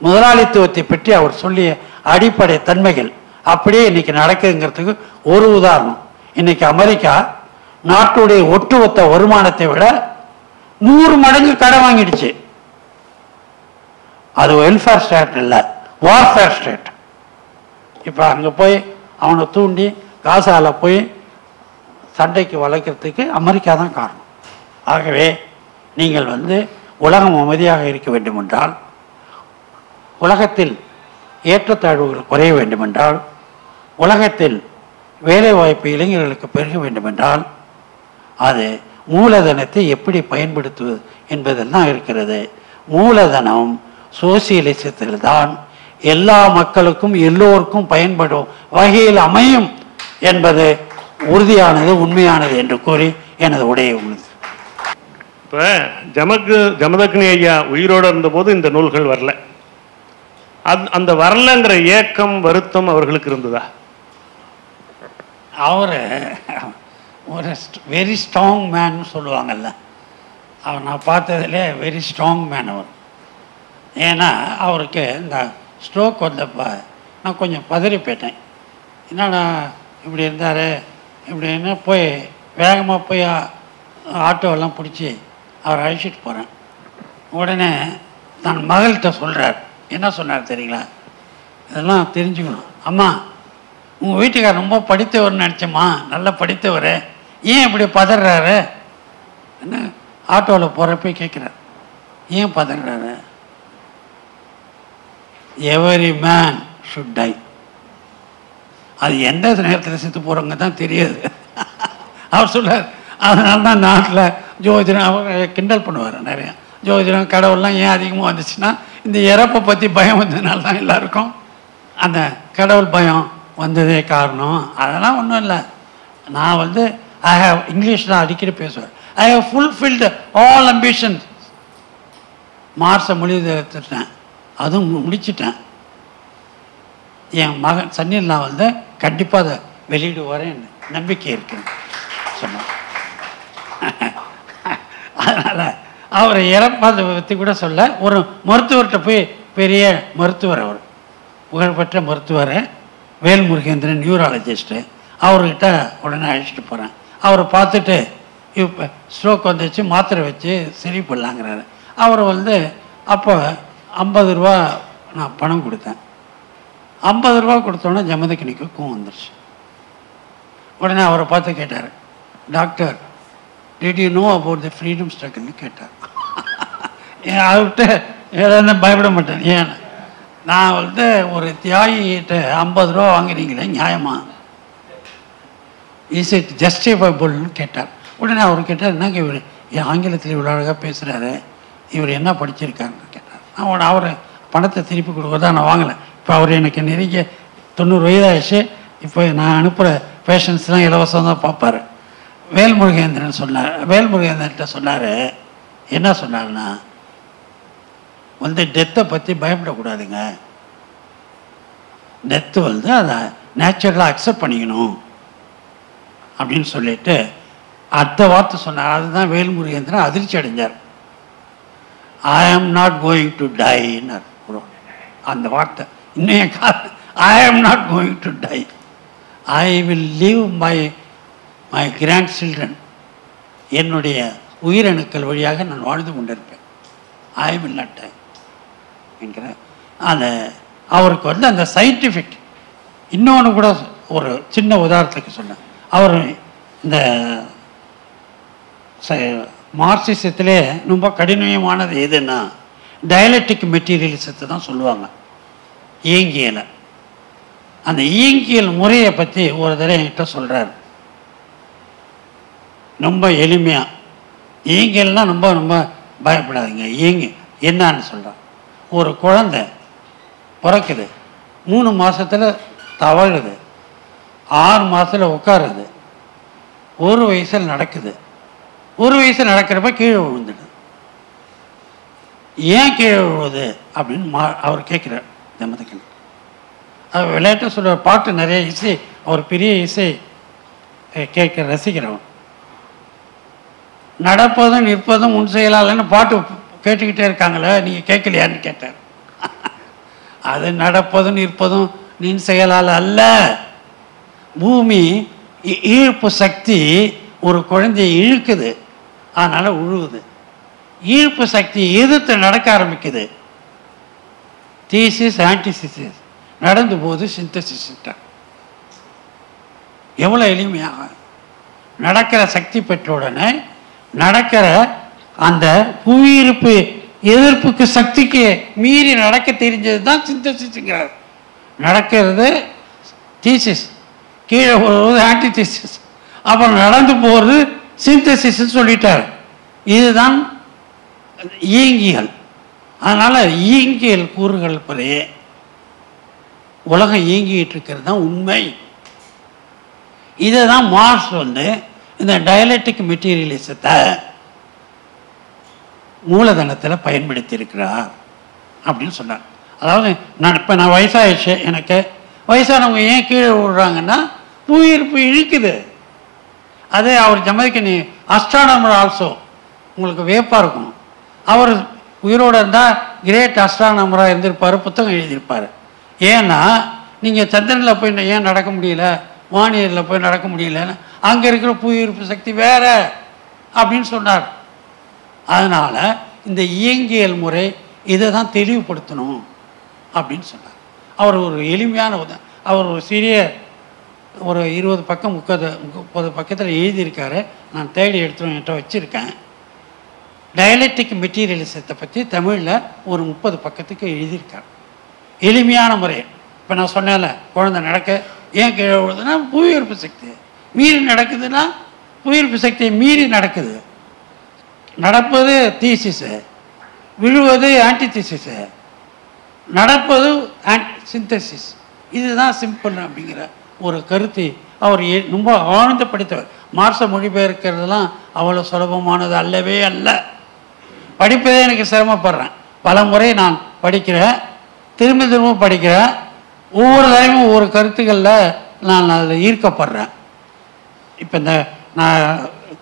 முதலாளித்துவத்தை பற்றி அவர் சொல்லிய அடிப்படை தன்மைகள் அப்படியே இன்னைக்கு நடக்குதுங்கிறதுக்கு ஒரு உதாரணம். இன்னைக்கு அமெரிக்கா நாட்டுடைய ஒட்டுமொத்த வருமானத்தை விட 100 மடங்கு கடன் வாங்கிடுச்சு. அது வெல்ஃபேர் ஸ்டேட் இல்லை, வார்ஃபேர் ஸ்டேட். இப்போ அங்கே போய் அவனை தூண்டி காசால போய் சண்டைக்கு வளர்க்கறதுக்கு அமெரிக்கா தான் காரணம். ஆகவே நீங்கள் உலகம் அமைதியாக இருக்க வேண்டுமென்றால், உலகத்தில் ஏற்றத்தாழ்வுகள் குறைய வேண்டுமென்றால், உலகத்தில் வேலை வாய்ப்பு இளைஞர்களுக்கு பெருக வேண்டுமென்றால், அது மூலதனத்தை எப்படி பயன்படுத்துவது என்பதெல்லாம் இருக்கிறது. மூலதனம் சோசியலிசத்தில் தான் எல்லா மக்களுக்கும் எல்லோருக்கும் பயன்படும் வகையில் அமையும் என்பது உறுதியானது, உண்மையானது என்று கூறி எனது உரையை உள்ளது. இப்போ ஜமதக்னி ஐயா உயிரோடு இருந்தபோது இந்த நூல்கள் வரல. அந்த வரலங்கிற ஏக்கம், வருத்தம் அவர்களுக்கு இருந்ததா? அவர் ஒரு வெரி ஸ்ட்ராங் மேன் சொல்லுவாங்கல்ல, அவர் நான் பார்த்ததுலே வெரி ஸ்ட்ராங் மேன் அவர். ஏன்னா அவருக்கு இந்த ஸ்ட்ரோக் வந்தப்போ நான் கொஞ்சம் பதறி போயிட்டேன். என்னன்னா இப்படி இருந்தார் இப்படின்னு போய் வேகமாக போய் ஆட்டோவெல்லாம் பிடிச்சி அவர் அழைச்சிட்டு போகிறேன். உடனே தன் மகள்கிட்ட சொல்கிறார். என்ன சொன்னார் தெரியுங்களா? இதெல்லாம் தெரிஞ்சுக்கணும். அம்மா, உங்கள் வீட்டுக்கார் ரொம்ப படித்தவர்னு நினச்சம்மா, நல்லா படித்தவர், ஏன் இப்படி பதறாரு? என்ன ஆட்டோவில் போகிறப்ப கேட்குறார், ஏன் பதறாரு? Every man should die. அது எந்த நேரத்தில் செத்து போகிறவங்க தான் தெரியாது. அவர் சொல்கிறார். அதனால தான் நாட்டில் ஜோதிடம் அவர் கிண்டல் பண்ணுவார் நிறையா. ஜோதிடம் கடவுள்லாம் ஏன் அதிகமாக வந்துச்சுன்னா இந்த இறப்பை பற்றி பயம் வந்ததுனால தான் எல்லாருக்கும் அந்த கடவுள் பயம் வந்ததே காரணம். அதெல்லாம் ஒன்றும் இல்லை. நான் வந்து ஐ ஹவ் இங்கிலீஷில் அடிக்கடி பேசுவேன். I have fulfilled all ambitions. மார்ஸை மொழிபெயர்த்துட்டேன், அதுவும் முடிச்சிட்டேன். என் மகன் சன்னியில் நான் வந்து கண்டிப்பாக அதை வெளியிடுவாரேன்னு நம்பிக்கை இருக்குன்னு சொன்னார். அதனால் அவரை இறப்பதை பற்றி கூட சொல்ல, ஒரு மருத்துவர்கிட்ட போய், பெரிய மருத்துவர், அவர் புகழ்பெற்ற மருத்துவர் வேல்முருகேந்திரன், நியூராலஜிஸ்ட்டு, அவர்கிட்ட உடனே அழைச்சிட்டு போகிறேன். அவரை பார்த்துட்டு இப்போ ஸ்ட்ரோக் வந்துச்சு, மாத்திரை வச்சு சரி பண்ணலாங்கிறாரு. அவர் வந்து அப்போ 50 ரூபா நான் பணம் கொடுத்தேன். 50 ரூபா கொடுத்தோன்னே ஜமதக்கினிக்கு கோவம் வந்துருச்சு. உடனே அவரை பார்த்து கேட்டார், doctor, did you know about the freedom ஸ்ட்ரகிள்னு கேட்டார். அவர்கிட்ட ஏதாவது பயப்பட மாட்டேன். ஏன் நான் வந்து ஒரு தியாகிகிட்ட 50 ரூபா வாங்குறீங்களே, நியாயமா? இஸ் இட் ஜஸ்டிஃபைபிள்னு கேட்டார். உடனே அவர் கேட்டார், என்னங்க இவர் ஆங்கிலத்தில் இவ்வளோ அழகாக பேசுகிறாரு, இவர் என்ன படிச்சிருக்காருன்னு கேட்டார். அவர் பணத்தை திருப்பி கொடுக்குறதா நான் வாங்கலை. இப்போ அவர் எனக்கு நெருங்கிய 90 வயதாகிடுச்சு. இப்போ நான் அனுப்புகிற பேஷண்ட்ஸ்லாம் இலவசம் தான் பார்ப்பார். வேல்முருகேந்திரன் சொன்னார். வேல்முருகேந்திரன்ட்ட சொன்னார், என்ன சொன்னார்னா வந்து டெத்தை பற்றி பயப்படக்கூடாதுங்க, டெத்து வந்து அதை நேச்சுரலாக அக்செப்ட் பண்ணிக்கணும் அப்படின்னு சொல்லிட்டு அடுத்த வார்த்தை சொன்னார். அதுதான் வேல்முருகேந்திரன் அதிர்ச்சி அடைஞ்சார். ஐ ஆம் நாட் கோயிங் டு டைன்னார். அந்த வார்த்தை இன்னும் என் I am not going to die, I will leave my grandchildren. என்னுடைய உயிரணுக்கள் வழியாக நான் வாழ்ந்து கொண்டிருப்பேன். ஐ வில் நாட் டை என்கிற அந்த அவருக்கு வந்து அந்த சயின்டிஃபிக். இன்னொன்று கூட ஒரு சின்ன உதாரணத்துக்கு சொன்னேன். அவர் இந்த மார்க்சிசத்திலே ரொம்ப கடினமானது எதுன்னா டயலெக்டிக் மெட்டீரியலிசத்தை தான் சொல்லுவாங்க, இயங்கியலை. அந்த இயங்கியல் முறையை பற்றி ஒரு தடவை என்கிட்ட சொல்கிறார், ரொம்ப எளிமையாக. இயங்கியல்னால் ரொம்ப ரொம்ப பயப்படாதீங்க. என்னான்னு சொல்கிறான். ஒரு குழந்தை பிறக்குது, 3 மாதத்தில் தவழுது, 6 மாதத்தில் உட்காருது, 1 வயசில் நடக்குது. 1 வயசில் நடக்கிறப்ப கீழே விழுந்துடுது. ஏன் கீழே விழுவுது அப்படின்னு அவர் கேட்குறார் தம்பதிக்கு. அவர் விளையாட்டாக சொல்கிற பாட்டு நிறைய இசை, அவர் பெரிய இசை கேட்க ரசிக்கிறவன். நடப்பதும் நிற்பதும் உன் செயலாளன்னு பாட்டு கேட்டுக்கிட்டே இருக்காங்களே, நீங்கள் கேட்கலையான்னு கேட்டார். அது நடப்பதும் நிற்பதும் நின் செயலால் அல்ல. பூமி ஈர்ப்பு சக்தி ஒரு குழந்தையை இழுக்குது, அதனால் உழுவுது. ஈர்ப்பு சக்தி எதிர்த்து நடக்க ஆரம்பிக்குது. தீசிஸ் ஆன்டிசிசிஸ் நடந்து போது சிந்தசிஸ். எவ்வளோ எளிமையாக நடக்கிற சக்தி பெற்ற உடனே நடக்கிற அந்த புவியீர்ப்பு எதிர்ப்புக்கு சக்திக்கு மீறி நடக்க தெரிஞ்சது தான் சிந்தசிஸ்ங்கிறார். நடக்கிறது தீசிஸ், கீழே போகிறது ஆன்டிதீசிஸ், அப்புறம் நடந்து போகிறது சிந்தசிஸ் சொல்லிட்டார். இதுதான் இயங்கியல். அதனால் இயங்கியல் கூறுகள் போலே உலகம் இயங்கிட்டு இருக்கிறது தான் உண்மை. இதை தான் மார்க்ஸ் வந்து இந்த டயலெக்டிக் மெட்டீரியலிசத்தை மூலதனத்தில் பயன்படுத்தி இருக்கிறார் அப்படின்னு சொன்னார். அதாவது நான் வயசாகிடுச்சு, எனக்கு வயசானவங்க ஏன் கீழே விடுறாங்கன்னா புவியீர்ப்பு இழுக்குது. அதே அவர் ஜமதக்கினி அஸ்ட்ரானமர் ஆல்சோ, உங்களுக்கு வியப்பாக இருக்கும். அவர் உயிரோடு இருந்தால் கிரேட் அஸ்ட்ரானமராக இருந்திருப்பார், புத்தகம் எழுதியிருப்பார். ஏன்னா நீங்கள் சந்திரனில் போய் ஏன் நடக்க முடியல, வானியலில் போய் நடக்க முடியலன்னு அங்கே இருக்கிற புவியீர்ப்பு சக்தி வேற அப்படின்னு சொன்னார். அதனால் இந்த இயங்கியல் முறை இதை தான் தெளிவுபடுத்தணும் அப்படின்னு சொன்னார். அவர் ஒரு எளிமையான அவர் ஒரு சிறிய ஒரு 20 பக்கம் 30 பக்கத்தில் எழுதியிருக்காரு. நான் தேடி எடுத்து வச்சுருக்கேன். டயலெக்டிக் மெட்டீரியலிசத்தை பற்றி தமிழில் ஒரு 30 பக்கத்துக்கு எழுதியிருக்கார். எளிமையான முறை. இப்போ நான் சொன்னேன்ல, குழந்தை நடக்க ஏன் கீழே விழுதுன்னா புவியீர்ப்பு சக்தி மீறி நடக்குதுன்னா புவியீர்ப்பு சக்தியை மீறி நடக்குது. நடப்பது தீசிஸு, விழுவது ஆன்டிதீசிஸு, நடப்பது சிந்தசிஸ். இதுதான் சிம்பிள் அப்படிங்கிற ஒரு கருத்தை அவர் ரொம்ப ஆழ்ந்து படித்தவர். மார்க்ஸை மொழிபெயர்க்கிறதுலாம் அவ்வளோ சுலபமானது அல்லவே அல்ல. படிப்பதே எனக்கு சிரமப்படுறேன். பல முறை நான் படிக்கிறேன், திரும்ப படிக்கிறேன். ஒவ்வொரு தடவையும் ஒவ்வொரு கருத்துக்களில் நான் அதில் ஈர்க்கப்படுறேன். இப்போ இந்த நான்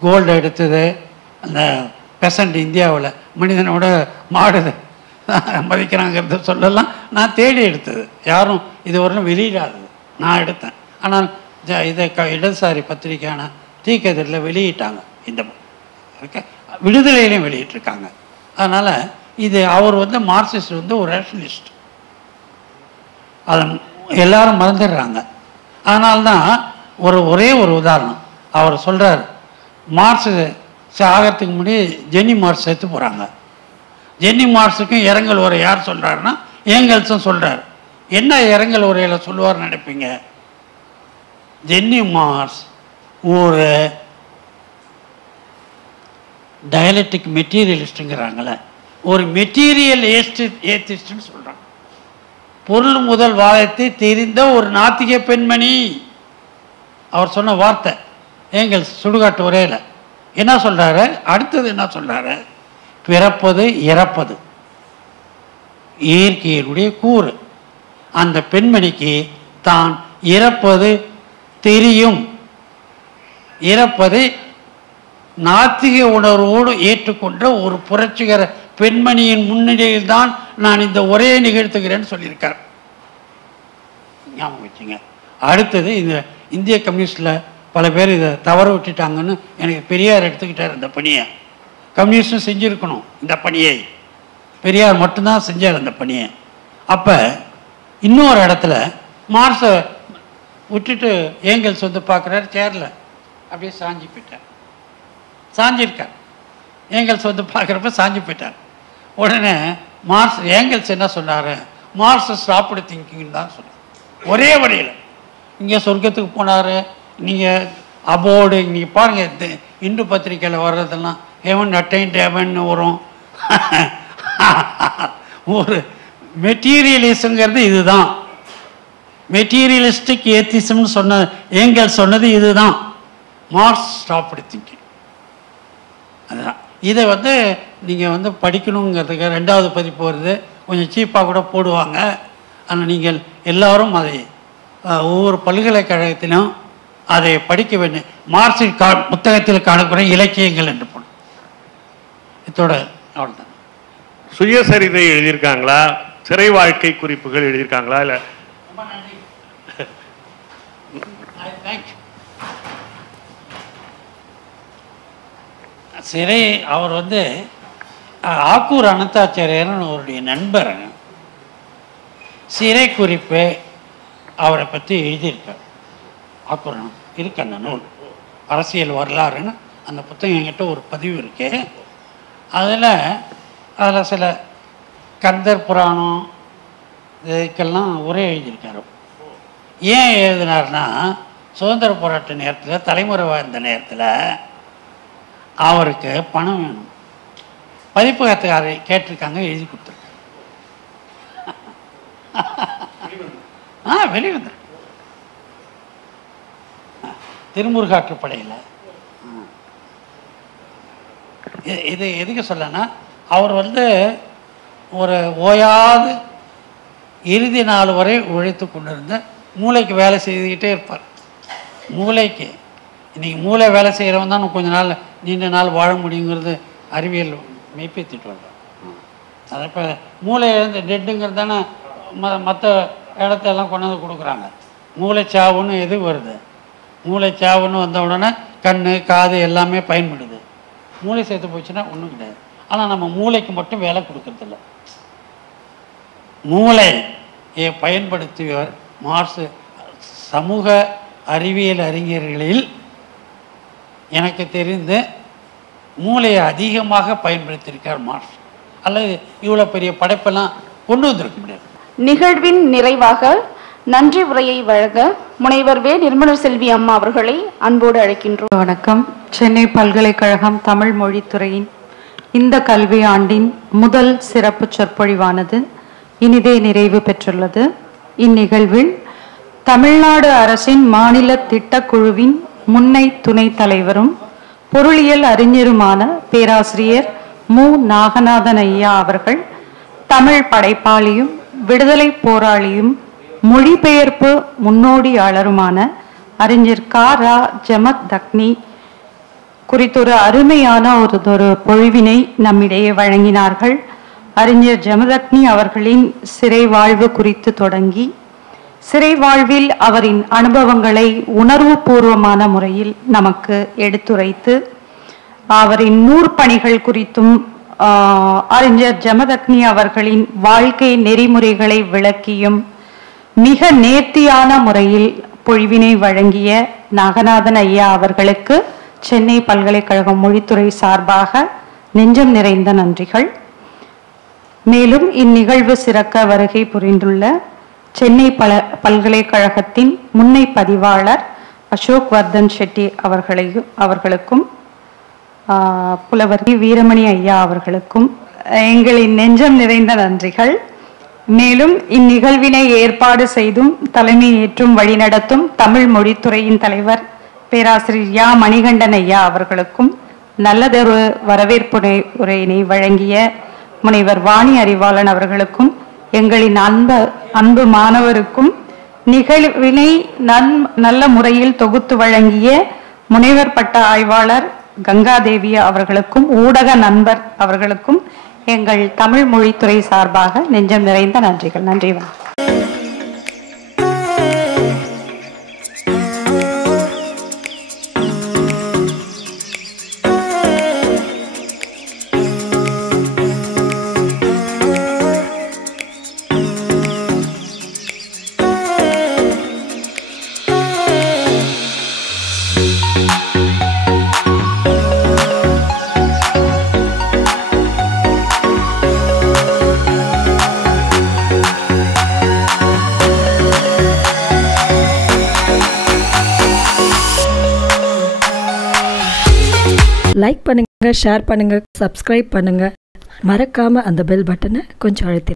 கோல்டு எடுத்தது, அந்த பெசண்ட் இந்தியாவில் மனிதனோட மாடு மதிக்கிறாங்கிறத சொல்லலாம் நான் தேடி எடுத்தது. யாரும் இதுவரையிலும் வெளியிடாதது நான் எடுத்தேன். ஆனால் இதை இடதுசாரி பத்திரிக்கையான தீக்கதிரில் வெளியிட்டாங்க. இந்த விடுதலையிலையும் வெளியிட்டிருக்காங்க. அதனால் இது அவர் மார்க்சிஸ்ட் ஒரு ரேஷனலிஸ்ட். அதை எல்லாரும் மறந்துடுறாங்க. அதனால்தான் ஒரே ஒரு உதாரணம் அவர் சொல்கிறார். மார்க்ஸ் ஆகிறதுக்கு முன்னாடி ஜென்னி மார்க்ஸ் செத்து போகிறாங்க. ஜென்னி மார்க்ஸுக்கும் இரங்கல் உரை யார் சொல்கிறாருன்னா ஏங்கல்ஸும் சொல்கிறார். என்ன இரங்கல் உரையில் சொல்லுவார்னு நினைப்பீங்க? ஜென்னி மார்க்ஸ் ஒரு டயலெக்டிக் மெட்டீரியலிஸ்ட்டுங்கிறாங்களே, ஒரு மெட்டீரியல் ஏத்திஸ்ட்னு சொல்கிறாங்க. பொருள் முதல் வாதத்தை தெரிந்த ஒரு நாத்திக பெண்மணி. அவர் சொன்ன வார்த்தை ஏங்கல்ஸ் சுடுகாட்டு உரையில் என்ன சொல்கிறாரு? அடுத்தது என்ன சொல்கிறாரு? பிறப்பது இறப்பது இயற்கையினுடைய கூறு. அந்த பெண்மணிக்கு தான் இறப்பது தெரியும். இறப்பதை நாத்திக உணர்வோடு ஏற்றுக்கொண்ட ஒரு புரட்சிகர பெண்மணியின் முன்னிலையில் தான் நான் இந்த உரையை நிகழ்த்துகிறேன்னு சொல்லியிருக்கார். ஞாபகம் வச்சுங்க. அடுத்தது இந்த இந்திய கம்யூனிஸ்டில் பல பேர் இதை தவற விட்டுட்டாங்கன்னு எனக்கு பெரியார் எடுத்துக்கிட்டார். இந்த பணியை கம்யூனிஸ்டும் செஞ்சுருக்கணும். இந்த பணியை பெரியார் மட்டும்தான் செஞ்சார் அந்த பணியை. அப்போ இன்னொரு இடத்துல மார்க்ஸை விட்டுட்டு ஏங்கல்ஸ் பார்க்குறாரு சேரில் அப்படியே சாஞ்சி போயிட்டார். சாஞ்சிருக்கார். ஏங்கல்ஸ் பார்க்குறப்ப சாஞ்சி போயிட்டார். உடனே ஏங்கல்ஸ் என்ன சொன்னார்? மார்க்ஸ் ஸ்டாப்டு திங்கிங் தான் சொன்னார். ஒரே வழியில் இங்கே சொர்க்கத்துக்கு போனார். நீங்கள் அபோர்டு நீங்கள் பாருங்கள், இந்து பத்திரிக்கையில் வர்றதெல்லாம் ஹெவன் அட்டைன்ட் ஹெவன் வரும். ஒரு மெட்டீரியலிசம்ங்கிறது இதுதான். மெட்டீரியலிஸ்டிக் ஏத்திசம்னு சொன்ன ஏங்கல்ஸ் சொன்னது இதுதான். Marx stopped thinking. அதுதான். இதை நீங்கள் படிக்கணுங்கிறதுக்கு 2வது பதிப்பு வருது. கொஞ்சம் சீப்பாக கூட போடுவாங்க. ஆனால் நீங்கள் எல்லோரும் அதை ஒவ்வொரு பல்கலைக்கழகத்திலும் அதை படிக்க வேண்டும். மார்க்சின் புத்தகத்தில் காணக்கூடிய இலக்கியங்கள் என்று போடும். இதோட அவ்வளோதான். சுயசரிதை எழுதியிருக்காங்களா? சிறை வாழ்க்கை குறிப்புகள் எழுதியிருக்காங்களா? இல்லை சிறை அவர் ஆக்கூர் அனந்தாச்சாரியர்னு அவருடைய நண்பர் சிறை குறிப்பு அவரை பற்றி எழுதியிருக்கார். ஆக்கூர் இருக்கு அந்த நூல், அரசியல் வரலாறுன்னு அந்த புத்தகம் என்கிட்ட ஒரு பதிவு இருக்கு. அதில் சில கந்தர் புராணம் இதுக்கெல்லாம் உரை எழுதியிருக்காரு. ஏன் எழுதினார்னா, சுதந்திர போராட்ட நேரத்தில் தலைமுறை வாழ்ந்த நேரத்தில் அவருக்கு பணம் வேணும். பதிப்பகத்துக்காரை கேட்டிருக்காங்க, எழுதி கொடுத்துருக்காங்க. வெளிவந்து திருமுருகாற்றுப்படையில். இது எதுக்கு சொல்லனா, அவர் ஒரு ஓயாது இறுதி நாள் வரை உழைத்து கொண்டிருந்த மூளைக்கு வேலை செய்துக்கிட்டே இருப்பார். மூளைக்கு இன்றைக்கி மூளை வேலை செய்கிறவன் தான் கொஞ்ச நாள் நீண்ட நாள் வாழ முடியுங்கிறது அறிவியல் மெய்ப்பித்துட்டு வர்றார். அதை இப்போ மூளை டெட்டுங்கிறது தானே மற்ற இடத்தெல்லாம் கொண்டாந்து கொடுக்குறாங்க. மூளைச்சாவுன்னு எது வருது? மூளை சாவுன்னு வந்த உடனே கண் காது எல்லாமே பயன்படுது. மூளை சேர்த்து போச்சுன்னா ஒன்றும் கிடையாது. ஆனால் நம்ம மூளைக்கு மட்டும் வேலை கொடுக்கறதில்ல. மூளையை பயன்படுத்தியவர் மார்க்ஸ் சமூக அறிவியல் அறிஞர்களில் எனக்கு தெரிந்து மூளையை அதிகமாக பயன்படுத்தியிருக்கார் மார்க்ஸ். அல்லது இவ்வளோ பெரிய படைப்பெல்லாம் கொண்டு வந்திருக்க முடியாது. நிகழ்வின் நிறைவாக நன்றி உரையை வழங்க முனைவர் வே நிர்மலர் செல்வி அம்மா அவர்களை அன்போடு அழைக்கின்றோம். வணக்கம். சென்னை பல்கலைக்கழகம் தமிழ் மொழித்துறையின் இந்த கல்வி ஆண்டின் முதல் சிறப்பு சொற்பொழிவானது இனிதே நிறைவு பெற்றுள்ளது. இந்நிகழ்வில் தமிழ்நாடு அரசின் மாநில திட்டக்குழுவின் முன்னை துணைத் தலைவரும் பொருளியல் அறிஞருமான பேராசிரியர் மு. நாகநாதன் ஐயா அவர்கள் தமிழ் படைப்பாளியும் விடுதலை போராளியும் மொழிபெயர்ப்பு முன்னோடியாளருமான அறிஞர் கா. ஜமதக்னி குறித்தொரு அருமையான ஒரு பொழிவினை நம்மிடையே வழங்கினார்கள். அறிஞர் ஜமதக்னி அவர்களின் சிறை வாழ்வு குறித்து தொடங்கி சிறை வாழ்வில் அவரின் அனுபவங்களை உணர்வு பூர்வமான முறையில் நமக்கு எடுத்துரைத்து அவரின் நூற்பணிகள் குறித்தும் அறிஞர் ஜமதக்னி அவர்களின் வாழ்க்கை நெறிமுறைகளை விளக்கியும் மிக நேர்த்தியான முறையில் பொழிவினை வழங்கிய நாகநாதன் ஐயா அவர்களுக்கு சென்னை பல்கலைக்கழகம் மொழித்துறை சார்பாக நெஞ்சம் நிறைந்த நன்றிகள். மேலும் இந்நிகழ்வு சிறக்க வருகை புரிந்துள்ள சென்னை பல்கலைக்கழகத்தின் முன்னை பதிவாளர் அசோக் வர்தன் ஷெட்டி அவர்களுக்கும் புலவர் வீரமணி ஐயா அவர்களுக்கும் எங்களின் நெஞ்சம் நிறைந்த நன்றிகள். மேலும் இந்நிகழ்வினை ஏற்பாடு செய்தும் தலைமை ஏற்றும் வழிநடத்தும் தமிழ் மொழித்துறையின் தலைவர் பேராசிரியர் யா. மணிகண்டன் ஐயா அவர்களுக்கும் நல்லதொரு வரவேற்பு உரையினை வழங்கிய முனைவர் வாணி அறிவாளன் அவர்களுக்கும் எங்களின் அன்பு மாணவருக்கும் நிகழ்வினை நல்ல முறையில் தொகுத்து வழங்கிய முனைவர் பட்ட ஆய்வாளர் கங்காதேவி அவர்களுக்கும் ஊடக நண்பர் அவர்களுக்கும் எங்கள் தமிழ் மொழித்துறை சார்பாக நெஞ்சம் நிறைந்த நன்றிகள். நன்றி. லைக் பண்ணுங்க, ஷேர் பண்ணுங்க, சப்ஸ்கிரைப் பண்ணுங்க. மறக்காம அந்த பெல் பட்டனை கொஞ்சம் அழுத்தி